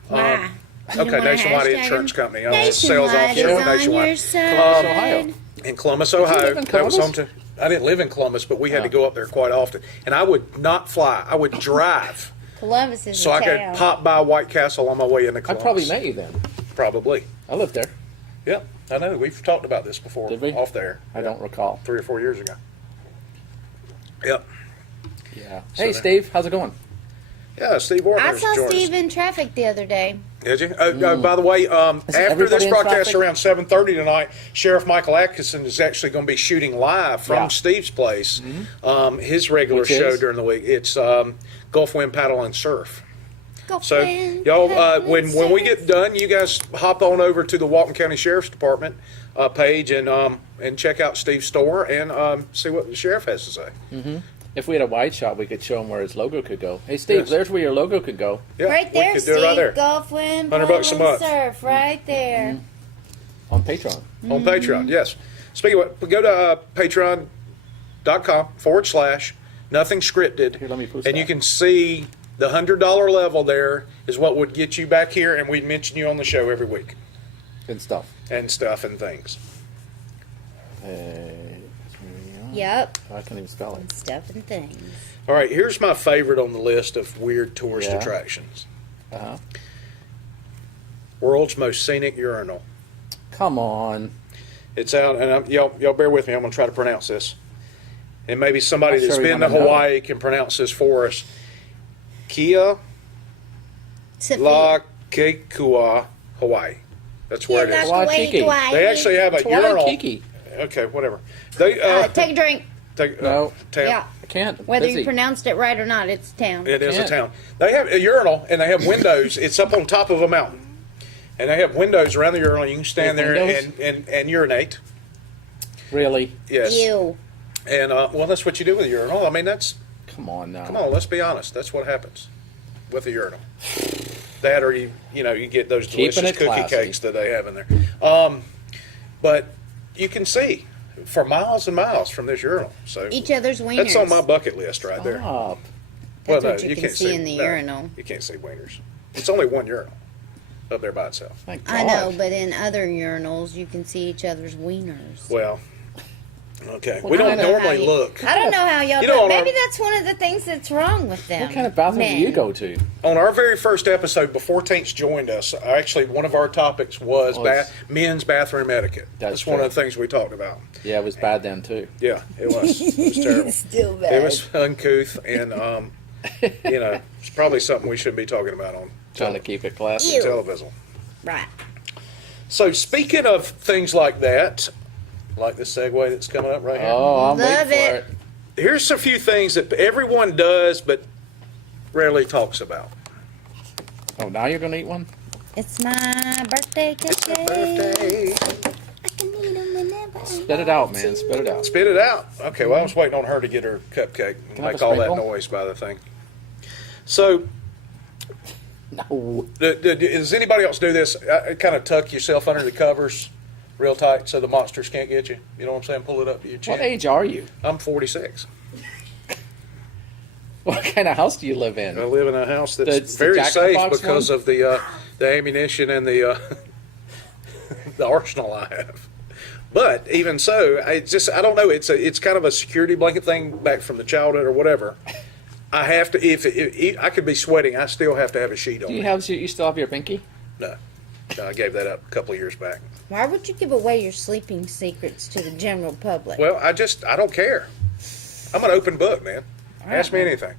Why? You don't Okay, wanna Nationwide hashtag Insurance them? Company. I was a sales Nationwide officer is for on Nationwide. your side. Columbus, Ohio. In Columbus, you Ohio. live in That was home Columbus? to. I didn't live in Columbus, but we had to Oh. go up there quite often. And I would not fly. I would drive Columbus is so a I could town. pop by White Castle on my way into I Columbus. probably met you then. Probably. I lived there. Yeah, I know. We've talked about this before. Did we? Off there. I don't recall. 3 or 4 years ago. Yep. Yeah. So Hey, there- Steve, how's it going? Yeah, Steve Warner. I saw Steve in traffic the other day. Did you? By the way, after everybody this in broadcast traffic? around 7:30 tonight, Sheriff Michael Atkinson is actually going to be shooting live from Yeah. Steve's place. His regular Which show is? during the week. It's Gulf Wind Paddle and Surf. Go So friend, y'all, paddle when and we surf. get done, you guys hop on over to the Walton County Sheriff's Department page and check out Steve's store and see what the sheriff has to say. If we had a wide shot, we could show him where his logo could go. Hey, Steve, Yes. there's where your logo could go. Yeah, Right we there, could Steve. do it right there Gulf Wind, $100 paddle a and month. surf, right there. On Patreon. On Patreon. Yes. Speaking of what, go to patreon.com/nothing scripted. Here, let me post and that. you can see the $100 level there is what would get you back here, and we'd mention you on the show every week Good stuff. and stuff and things. Yep. I can't even spell it. Stuff and things. All right, here's my favorite on the list of weird tourist Yeah. attractions. Uh-huh. World's most scenic urinal. Come on. It's out, and y'all bear with me. I'm going to try to pronounce this, and maybe somebody I'm sure that's we been to wanna know. Hawaii can pronounce this for us. Kia Sophia. La Kekua, Hawaii. That's where it is. Waikiki. They actually have a It's urinal. Waikiki. Okay, whatever. They Take a drink. No. town. Yeah. I can't. Whether Busy. you pronounced it right or not, it's town. It is a Can't. town. They have a urinal and they have windows. It's up on top of a mountain, and they have windows around the urinal. You can stand They have there windows? and urinate. Really? Yes. Ew. And well, that's what you do with a urinal. I mean, that's Come on now. come on. Let's be honest. That's what happens with a urinal. That or you get those Keeping delicious it cookie classy. cakes that they have in there. But you can see for miles and miles from this urinal. So Each other's wieners. that's on my bucket list right there. Stop. That's Well, what no, you can can't see in the no, urinal. You can't see wieners. It's only one urinal up there by itself. Thank God. I know, but in other urinals, you can see each other's wieners. Well, okay. Well, We don't I don't know normally how you- look. I don't know how y'all You do know, it. on our- Maybe that's one of the things that's wrong with them. What kind of bathroom do you Men. go to? On our very first episode, before Tinks joined us, actually one of our topics was Oh, it's- men's bathroom etiquette. That's one true. of the things we talked about. Yeah, it was bad then too. Yeah, it was. It was terrible. Still bad. It was uncouth, and it's probably something we shouldn't be talking about on Trying to keep it classy. Ew. television. Right. So speaking of things like that, like the segue that's coming up right here. Oh, I'm Love waiting for it. it. Here's a few things that everyone does but rarely talks about. Oh, now you're gonna eat one? It's my birthday today. Birthday. I can eat 'em whenever I Spit it out, want man. to. Spit it out. Spit it out. Okay, well, I was waiting on her to get her cupcake and Can I have make a all that sprinkle? noise by the thing. So, No. does anybody else do this? Kind of tuck yourself under the covers real tight so the monsters can't get you. You know what I'm saying? Pull it up to your chin. What age are you? I'm 46. What kind of house do you live in? I live in a house that's That's the very Jack in the safe Box because one? of the ammunition and the the arsenal I have. But even so, I don't know. It's kind of a security blanket thing back from the childhood or whatever. I have to if I could be sweating, I still have to have a sheet on Do me. you still have your pinky? No, I gave that up a couple of years back. Why would you give away your sleeping secrets to the general public? Well, I don't care. I'm an open book, man. Ask me anything.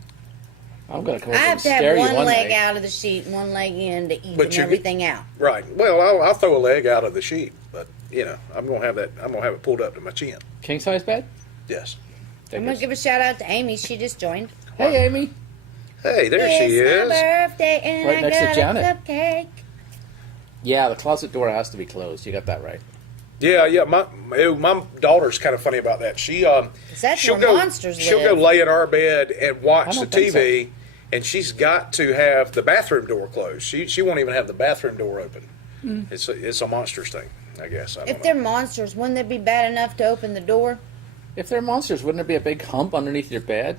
I'm going to come I over have and to have scare you one one leg night. out of the sheet and one leg in to even But you- everything out. Right. Well, I'll throw a leg out of the sheet, but you know, I'm gonna have it pulled up to my chin. King size bed? Yes. I'm gonna give a shout out to Amy. She just joined. Hey, Amy. Hey, there she It's is. my birthday and Right I next to got Janet. a cupcake. Yeah, the closet door has to be closed. You got that right. Yeah. My daughter's kind of funny about that. That's She'll where go. monsters She'll live. go lay in our bed and watch I the don't think TV, and she's got to have the bathroom door closed. She won't even have the bathroom door open. It's a monsters thing, I guess. I don't If know. they're monsters, wouldn't it be bad enough to open the door? If they're monsters, wouldn't there be a big hump underneath your bed?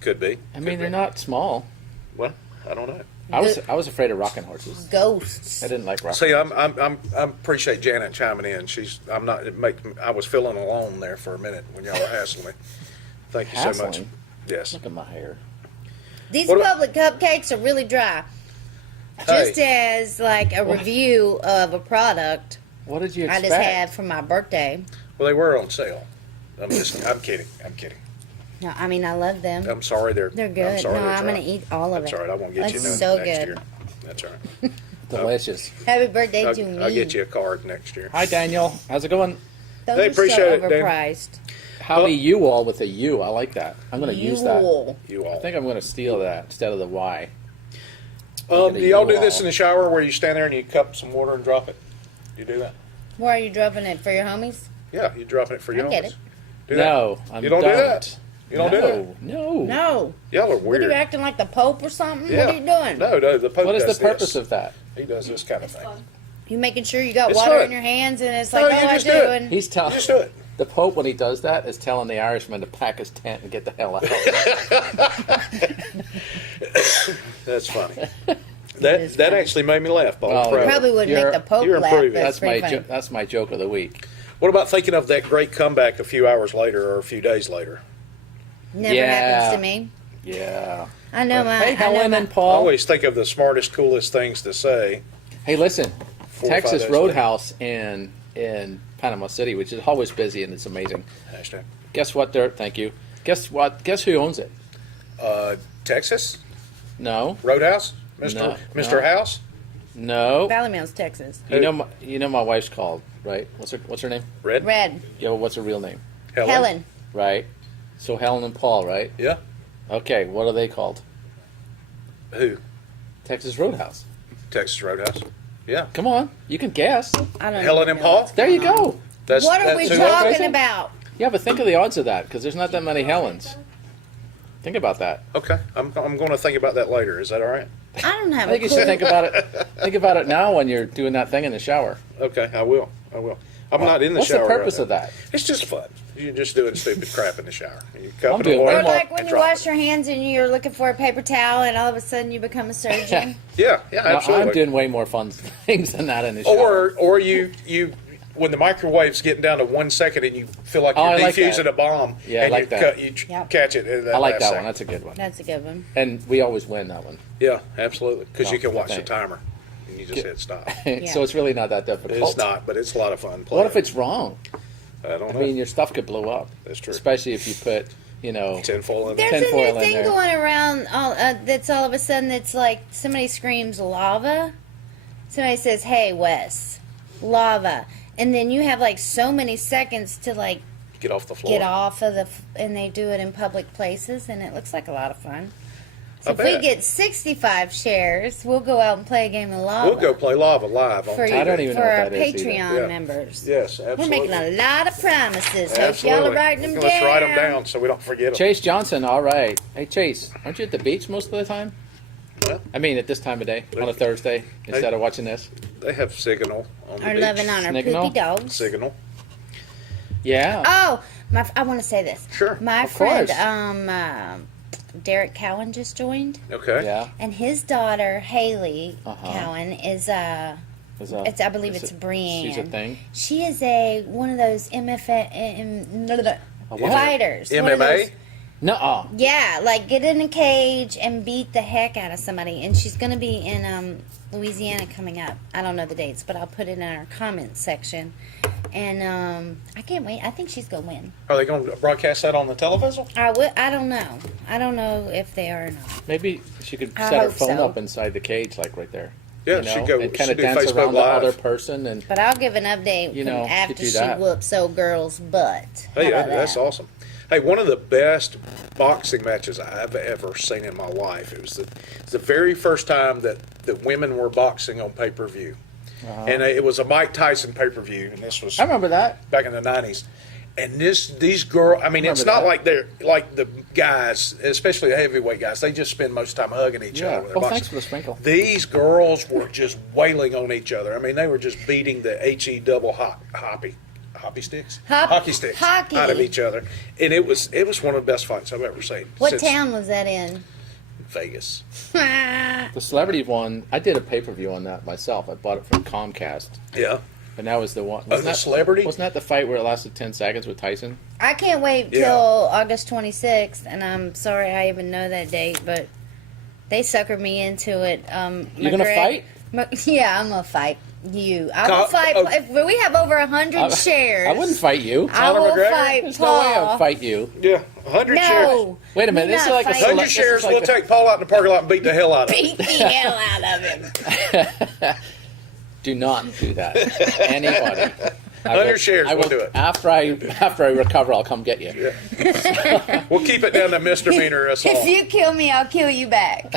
Could be. I mean, they're not small. Well, I don't know. I was afraid of rocking horses. Ghosts. I didn't like rocking. See, I appreciate Janet chiming in. I was feeling alone there for a minute when y'all were hassling me. Thank you so much. Hassling? Yes. Look at my hair. These What public cupcakes are really dry. Just as like a review of a product What did you I expect? just had for my birthday. Well, they were on sale. I'm kidding. No, I mean I love them. I'm sorry they're They're I'm good. sorry No, they're I'm dry. gonna eat all of That's it. all right. I won't get you That's none so next good. year. That's all right. Delicious. Happy birthday to me. I'll get you a card next year. Hi, Daniel. How's it going? Those Hey, are appreciate so it, Dan. overpriced. Howdy you all with a U. I like that. I'm going to use that. Yule. You all. I think I'm going to steal that instead of the Y. Do y'all do this all. in the shower where you stand there and you cup some water and drop it? You do that? Where are you dropping it for your homies? Yeah, you dropping it for your I get homies. it. Do that? No, You don't do that? You don't do that? No. No. Y'all are What are weird. you acting like the Pope or something? Yeah. What are you doing? No, the Pope What is does the purpose this. of that? He does this kind of It's thing. fun. You making sure you got It's water fun. in your hands and it's No, like, you oh, I just do. do it. And He's telling Just do it. the Pope when he does that is telling the Irishman to pack his tent and get the hell out. That's funny. That actually made me laugh, Paul. Well, Proud of probably you. would You're- make the Pope you're laugh. improving. But That's it's my pretty funny. that's my joke of the week. What about thinking of that great comeback a few hours later or a few days later? Never Yeah. happens to me. Yeah. I know my. Hey, I know Helen my, and I Paul. always think of the smartest, coolest things to say. Hey, listen. 4 or 5 Texas days Roadhouse in Panama City, which is always busy and it's amazing. Hashtag. Guess what? Thank you. Guess what? Guess who owns it? Texas No. Roadhouse, Mr. No, Mr. no. House. No. Valley Mills, Texas. You know my wife's called, right? What's her name? Red. Red. Yeah, well, what's her real name? Helen. Right. So Helen and Paul, right? Yeah. Okay. What are they called? Who? Texas Roadhouse. Texas Roadhouse. Yeah. Come on, you can guess. I don't Helen even and know Paul. what's There you going on. go. That's, What are that's we who that talking is? about? Yeah, but think of the odds of that because there's not that many Helens. Think about that. Okay, I'm going to think about that later. Is that all right? I don't have I think a you clue. should think about it. Think about it now when you're doing that thing in the shower. Okay, I will. I'm not in the What's shower. the purpose right of now. that? It's just fun. You're just doing stupid crap in the shower. You I'm cup it doing of water Or way more- like when and you drop wash it. your hands and you're looking for a paper towel and all of a sudden you become a surgeon. Yeah, No, absolutely. I'm doing way more fun things than that in the shower. Or you when the microwave's getting down to 1 second and you feel like Oh, you're I like defusing that. a bomb. Yeah, I and like you that. Yep. catch it. In that I like last that second. one. That's a good one. That's a good one. And we always win that one. Yeah, absolutely. Because you No, can watch the thanks. timer and you just hit stop. So it's really not that difficult. It's not, but it's a lot of fun. What if playing. it's wrong? I don't I know. mean, your stuff could blow up. That's true. Especially if you put, Tinfoil in there. There's a Tinfoil new in thing there. going around that's all of a sudden it's like somebody screams lava. Somebody says, "Hey, Wes, lava." And then you have like so many seconds to like Get off the floor. get off of and they do it in public places and it looks like a lot of fun. So I if we bet. get 65 shares, we'll go out and play a game of lava. We'll go play lava live on for, TV. I don't even for know what our that is either. Patreon Yeah. members. Yes, We're absolutely. making a lot of promises. Hope Absolutely. y'all are writing them Let's down. write them down so we don't forget them. Chase Johnson, all right. Hey, Chase, aren't you at the beach most of the time? Well, I mean, at this time of day, on a Thursday, instead of watching this. they have Signal on the Or beach. loving on our Signal? poopy dogs. Signal. Yeah. Oh, I want to say this. Sure. My Of friend, course. Derek Cowan just joined, Okay. Yeah. and his daughter Haley Uh-huh. Cowan is It's I believe it's Brienne. She's a thing. She is one of those A what? fighters. One of MMA? those- Nuh-uh. Yeah, like get in a cage and beat the heck out of somebody. And she's going to be in Louisiana coming up. I don't know the dates, but I'll put it in our comments section. And I can't wait. I think she's gonna win. Are they going to broadcast that on the television? I don't know. I don't know if they are or not. Maybe she could I set her hope phone so. up inside the cage, like right there. Yeah, you know, she'd go. and kind she'd of do dance Facebook around the Live. other person, and But I'll give an update You know, from after could do she that. whoops old girl's butt. Hey, How about that's that? awesome. Hey, one of the best boxing matches I've ever seen in my life. It's the very first time that women were boxing on pay-per-view. And it was a Mike Tyson pay-per-view, and this was I remember that. back in the 90s. And these girls, I mean, it's Remember not that. like they're like the guys, especially the heavyweight guys. They just spend most of the time hugging each Yeah. other. when they're Oh, boxing. thanks for the sprinkle. These girls were just wailing on each other. I mean, they were just beating the HE double hockey sticks, hockey sticks Hockey. out of each other, and it was one of the best fights I've ever seen. What since town was that in? Vegas. The celebrity one, I did a pay-per-view on that myself. I bought it from Comcast, Yeah. and that was the one. Oh, the celebrity? Wasn't that the fight where it lasted 10 seconds with Tyson? I can't wait till Yeah. August 26th, and I'm sorry I even know that date, but they suckered me into it. You gonna fight? Yeah, I'm gonna fight you. I will Co- fight. oh. If we have over 100 shares, I wouldn't fight you. I Conor will McGregor? fight There's no way Paul. I'd fight you. Yeah. 100 shares. No. Wait a minute, You're this is not like a fighting. 100 this is shares. like We'll a- take Paul out in the parking lot and beat the hell out of him. Beat the hell out of him. Do not do that. Anybody. 100 shares, I we'll will do it. After I recover, I'll come get you. We'll keep it down to misdemeanor assault. If you kill me, I'll kill you back.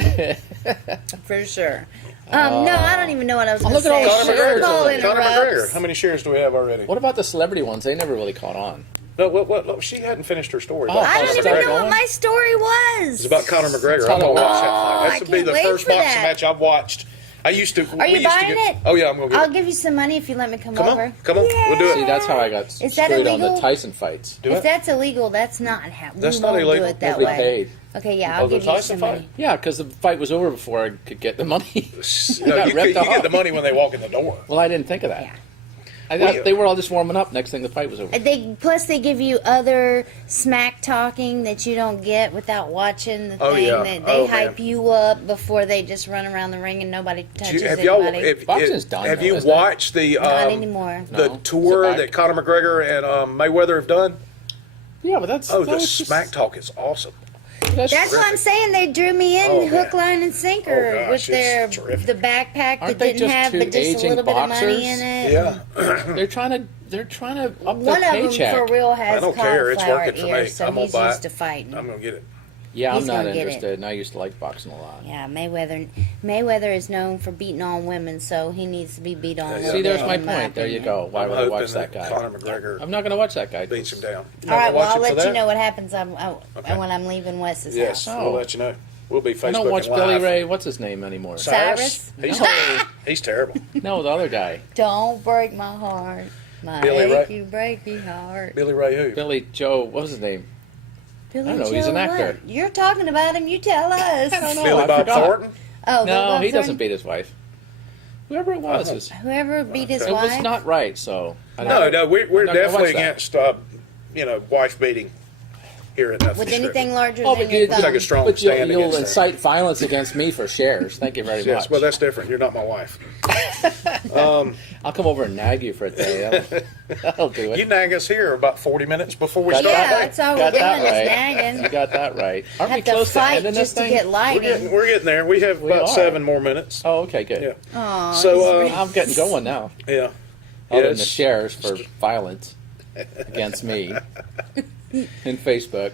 For sure. No, I don't even know what I was going to look at all say. the Conor shares. Paul Conor Conor McGregor. interrupts. How many shares do we have already? What about the celebrity ones? They never really caught on. No, what, she hadn't finished her story. Oh, about I Conor don't Start even McGregor. know what going? my story was. It's about Conor McGregor. how I'm gonna they watch that Oh, fight. I That's would be can't the wait first for boxing that. match I've watched. I used to. Are you buying get, it? Oh yeah, I'm gonna get I'll it. give you some money if you let me come Come over. on, come on, we'll do See, it. that's how I got Is that screwed on the illegal? Tyson fights. Do If it. that's illegal, that's not how. That's we not won't illegal. do it that Nobody way. paid. Okay, yeah, Oh, I'll the give you Tyson some fight? money. Yeah, because the fight was over before I could get the money. No, got you ripped get off. the money when they walk in the door. Well, I didn't think of that. Yeah. I Well, thought they were all just warming up. Next thing, the fight was over. Plus they give you other smack talking that you don't get without watching the Oh, thing. yeah. They Oh, hype man. you up before they just run around the ring and nobody touches Have y'all? anybody. Boxing's done, Have though, you isn't it? watched the Not anymore. the No. tour Is it back? that Conor McGregor and Mayweather have done? Yeah, but that's Oh, that the was just- smack talk is awesome. That's what I'm terrific. saying. They drew me in Oh, hook, man. line, and sinker Oh, gosh, with it's their terrific. the backpack Aren't that they didn't just have two but just a aging little bit of money boxers? in it. Yeah, They're trying to up One their of them paycheck. for real has I don't care. It's cauliflower working for ear, me. so I'm gonna he's buy used it. to fighting. I'm gonna get it. Yeah, I'm He's not gonna get it. interested, and I used to like boxing a lot. Yeah, Mayweather is known for beating on women, so he needs to be beat on. a Yeah, little See, there's bit, my in point. There you opinion. go. Why I'm would I watch hoping that guy? Conor McGregor I'm not going to watch that guy. beats him down. All right, well, I'll Watch it for let you that? know what happens Okay. when I'm leaving Wes's Yes, house. Oh. we'll let you know. We'll be Facebook I don't watch live. Billy Ray. What's his name anymore? Cyrus? He's, No. he's terrible. No, the other guy. Don't break my heart. My Billy ache, Ray- you break me heart. Billy Ray who? Billy Joe. What was his name? Billy I don't know, Joe he's an what? actor. You're talking about him. You tell us. I don't know. Billy I Bob forgot. Thornton? Oh, No, Bob he doesn't Thornton? beat his wife. Whoever it was, Oh. is, Whoever beat his it wife. was not right. So I No, don't- no, we're I'm not gonna definitely watch that. against wife beating here at Nothing With Scripted. anything larger Oh, than but your you thumb. Take a strong But stand you'll against that. incite violence against me for shares. Thank you very Yes, much. well, that's different. You're not my wife. I'll come over and nag you for a day. That'll do it. You nag us here about 40 minutes before we Got start. Yeah, that- that's all we're got doing that is right. nagging. You got that right. Aren't we Have to close to fight ending this just to thing? get We're lighting. getting there. We have We about are. 7 more minutes. Oh, okay, good. Yeah. Aw, So, he's I'm getting going now. Yeah. Other than the Yes. shares for violence against me in Facebook.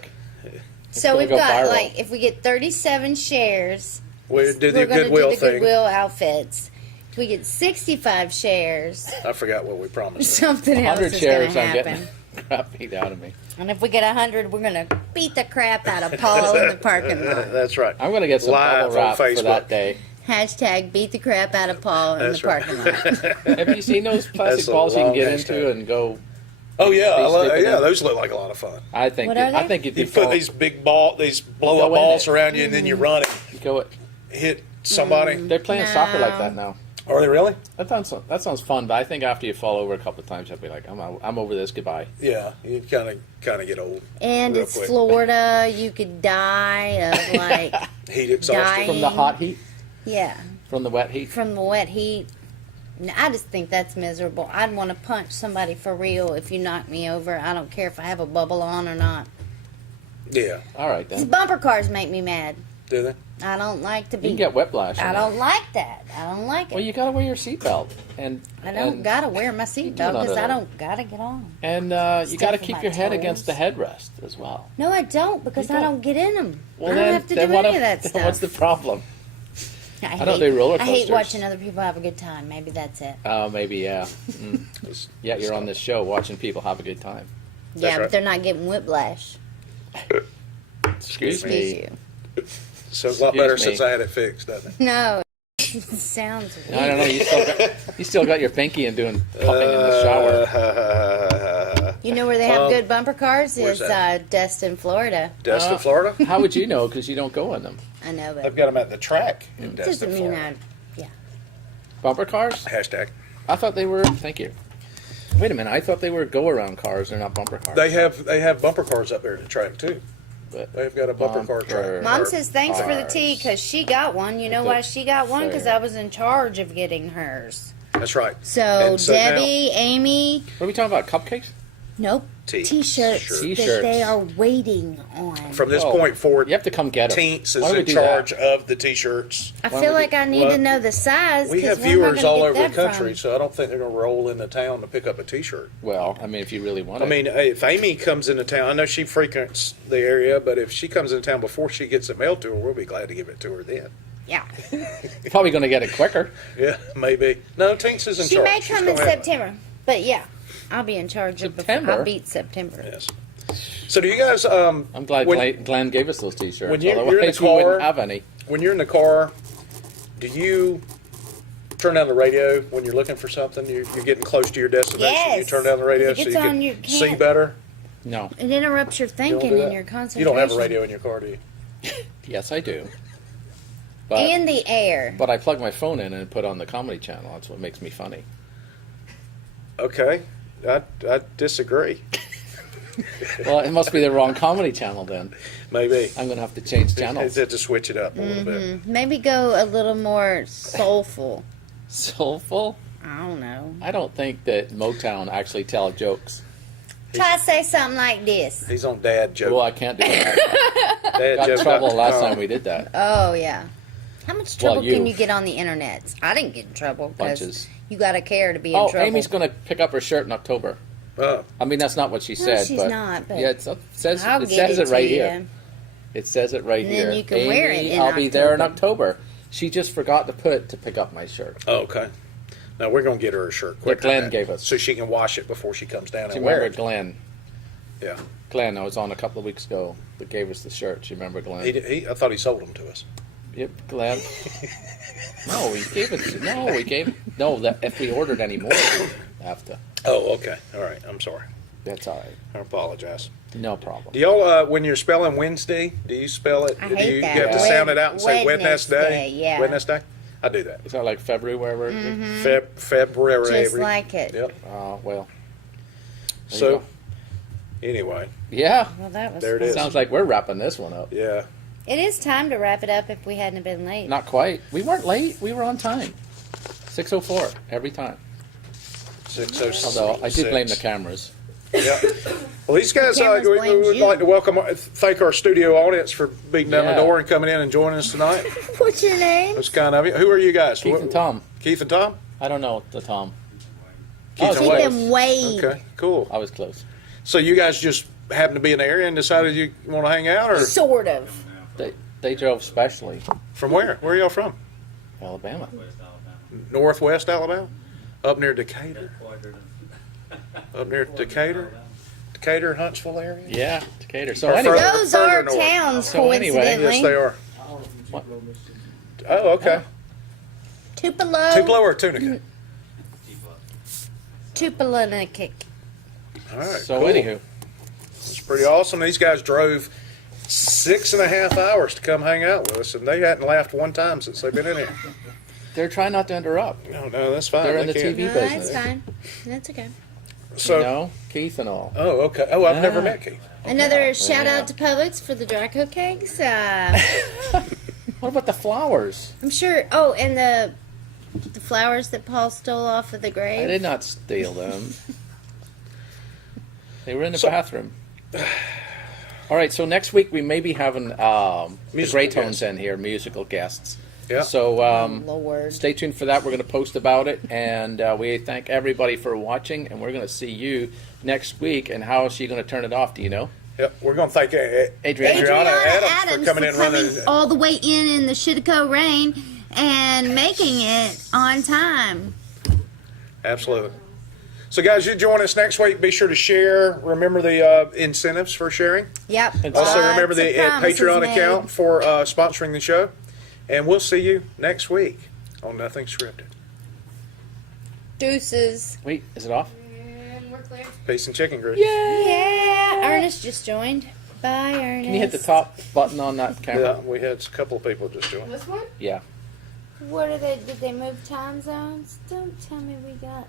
So gonna we've go got viral. like if we get 37 shares, We do the we're going to Goodwill do the thing. Goodwill outfits. If we get 65 shares, I forgot what we promised. something else 100 is going shares, to I'm happen. getting crap beat out of me. And if we get 100, we're going to beat the crap out of Paul in the parking lot. That's right. I'm going to get some Live bubble on wrap for Facebook. that day. Hashtag beat the crap out of Paul in That's the parking lot. Have you seen those plastic That's a balls you can long get hashtag. into and go? Oh yeah, They stick it in. those look like a lot of fun. I think What are I they? think if You you put fall, these big these blow Go up in balls it. around you, and then you run it, you go, hit somebody. they're playing soccer like that now. Are they really? That sounds fun, but I think after you fall over a couple of times, I'll be like, I'm over this. Goodbye. Yeah, you kind of get old. And real it's quick. Florida. You could die of like, Heat exhaustion. Dying. From the hot heat, yeah, from the wet heat. from the wet heat. I just think that's miserable. I'd want to punch somebody for real if you knock me over. I don't care if I have a bubble on or not. Yeah. All right These then. bumper cars make me mad. Do they? I don't like to You be. can get whiplash. I on don't that. like that. I don't like it. Well, you gotta wear your seatbelt, and I don't and, gotta wear my do seatbelt none of because I that. don't gotta get on. and you Stuff gotta in keep my your head toes. against the headrest as well. No, I don't because You I don't. don't get in them. Well, I don't then, have to then do what any if- of that then stuff. What's the problem? I don't do roller I hate coasters. watching other people have a good time. Maybe that's it. Oh, maybe yeah. Mm. Yeah, you're on this show watching people have a good time. Yeah, right. but they're not getting whiplash. Excuse Excuse me. you. So it's a lot better Excuse me. since I had it fixed, doesn't it? No, it sounds weird. I don't know. You still got your pinky and doing pumping in the shower. You know where they have good bumper cars where's is that? Destin, Florida. Destin, Florida? How would you know? Because you don't go on them. I know, but I've got them at the track in it Destin, doesn't mean Florida. Bumper cars? Hashtag. I thought they were. Thank you. Wait a minute. I thought they were go-around cars. They're not bumper cars. They have bumper cars up there at the track too. But They've got a bumper car track. Mom Or- says thanks for the cars. tea because she got one. You know The why she got one? Because fair. I was in charge of getting hers. That's right. So, And so now- Debbie, Amy, what are we talking about? Cupcakes? nope, T-shirts. that T-shirts. they are waiting on. From this Oh, point forward, You have to come get them. Teents is Why do we in do charge that? of the T-shirts. I Why feel would like you- I need well, to know the size. We 'cause have where am I viewers gonna all get over the that country, from? so I don't think they're going to roll into town to pick up a T-shirt. Well, I mean, if you really want I it. mean, if Amy comes into town, I know she frequents the area, but if she comes into town before she gets it mailed to her, we'll be glad to give it to her then. Yeah, You're probably going to get it quicker. Yeah, maybe. No, Teents is in she charge. may She's come in gonna have it. September, but yeah, I'll be in charge of. September? I'll beat September. Yes. So do you guys? I'm glad when, Glenn gave us those T-shirts. when you're in the Otherwise, we car- wouldn't have any. when you're in the car, do you turn down the radio when you're looking for something? You're getting close to your destination. You Yes. turn down the radio If so it you gets on, can you see can't. better. No. It interrupts your You don't thinking do and that? your concentration. You don't have a radio in your car, do you? Yes, I do. But, And the air. but I plug my phone in and put on the comedy channel. That's what makes me funny. Okay, I disagree. Well, it must be the wrong comedy channel then. Maybe. I'm going to have to change You channels. have to switch it up a little bit. Maybe go a little more soulful. Soulful? I don't know. I don't think that Motown actually tell jokes. Try to say something like this. He's on dad joke. Well, I can't do that. Dad Got in joke. trouble the last time we did that. Oh yeah. How much Well, trouble you. can you get on the internet? I didn't get in trouble because Bunches. you got to care to be in Oh, trouble. Amy's going to pick up her shirt in October. I mean, that's not what she said. she's but not, but yeah, it says I'll it get says it it right to here. you. It says it right And here. then you can wear it Amy, in I'll be there in October. October. She just forgot to pick up my shirt. Oh, okay. Now we're gonna get her a shirt quick. Glenn gave us. so she can wash it before she comes down Do you and wear remember it. Glenn? Yeah. Glenn, I was on a couple of weeks ago that gave us the shirt. Do you remember Glenn? I thought he sold them to us. Yep, Glenn. No, he gave it. No, that if we ordered any more, we'd have to. Oh, okay. All right. I'm sorry. That's all right. I apologize. No problem. Do y'all, when you're spelling Wednesday, do you spell it? I do hate you, that. You have to sound it out and say Wednesday, Wednesday? yeah. Wednesday? I do that. Is that like February? February. Just like it. Yep. Well. there you So, go. anyway, Yeah. Well, that was There it fun. is. Sounds like we're wrapping this one up. yeah. It is time to wrap it up if we hadn't been late. Not quite. We weren't late. We were on time. 6:04 every time. 6:06. Although I do blame the cameras. Yeah. Well, these guys, Cameras we blames would you. like to thank our studio audience for beating down the Yeah. door and coming in and joining us tonight. What's your name? That's kind of you. Who are you guys? Keith and Tom. Keith and Tom? I don't know the Tom. Keith and Keith Wade. and Wade. Okay, cool. I was close. So you guys just happened to be in the area and decided you want to hang out, or Sort of. They drove specially from where? Where are y'all from? Alabama. Northwest Alabama? Up near Decatur? Up near Decatur? Decatur, Huntsville area? Yeah, Decatur. So Or anyway, further- Those are north. towns, So anyway, coincidentally. Yes, they are. What? Oh, okay. Tupelo. Tupelo or Tunica? Tupelo-Nikic. All right. so cool. anywho, It's pretty awesome. These guys drove 6.5 hours to come hang out with us, and they hadn't laughed one time since they've been in here. they're trying not to interrupt. No, that's fine. They're in They the can't. TV No, that's business. fine. That's okay. So, You know, Keith and all. oh, okay. Oh, I've never Ah. met Keith. Another shout out to Publix for the Draco cakes. What about the flowers? I'm sure. Oh, and the The flowers that Paul stole off of the I grave. did not steal them. They were in the So- bathroom. All right, so next week we may be having the Musical Grey Tones guests. in here, musical guests. Yeah. So Lord. stay tuned for that. We're going to post about it, and we thank everybody for watching. And we're going to see you next week. And how is she going to turn it off? Do you know? Yep, we're going to thank Adriana Adriana Adams for coming in running. all the way in the Shittico rain and making it on time. Absolutely. So, guys, you join us next week. Be sure to share. Remember the incentives for sharing. Yep. Also, Lots remember of the promises Patreon made. account for sponsoring the show. And we'll see you next week on Nothing Scripted. Deuces. Wait, is it off? And we're clear. Peace and chicken grease. Yeah. Ernest just joined. Bye, Ernest. Can you hit the top button on that Yeah, camera? we had a couple of people just join. This one? Yeah. What are they? Did they move time zones? Don't tell me we got.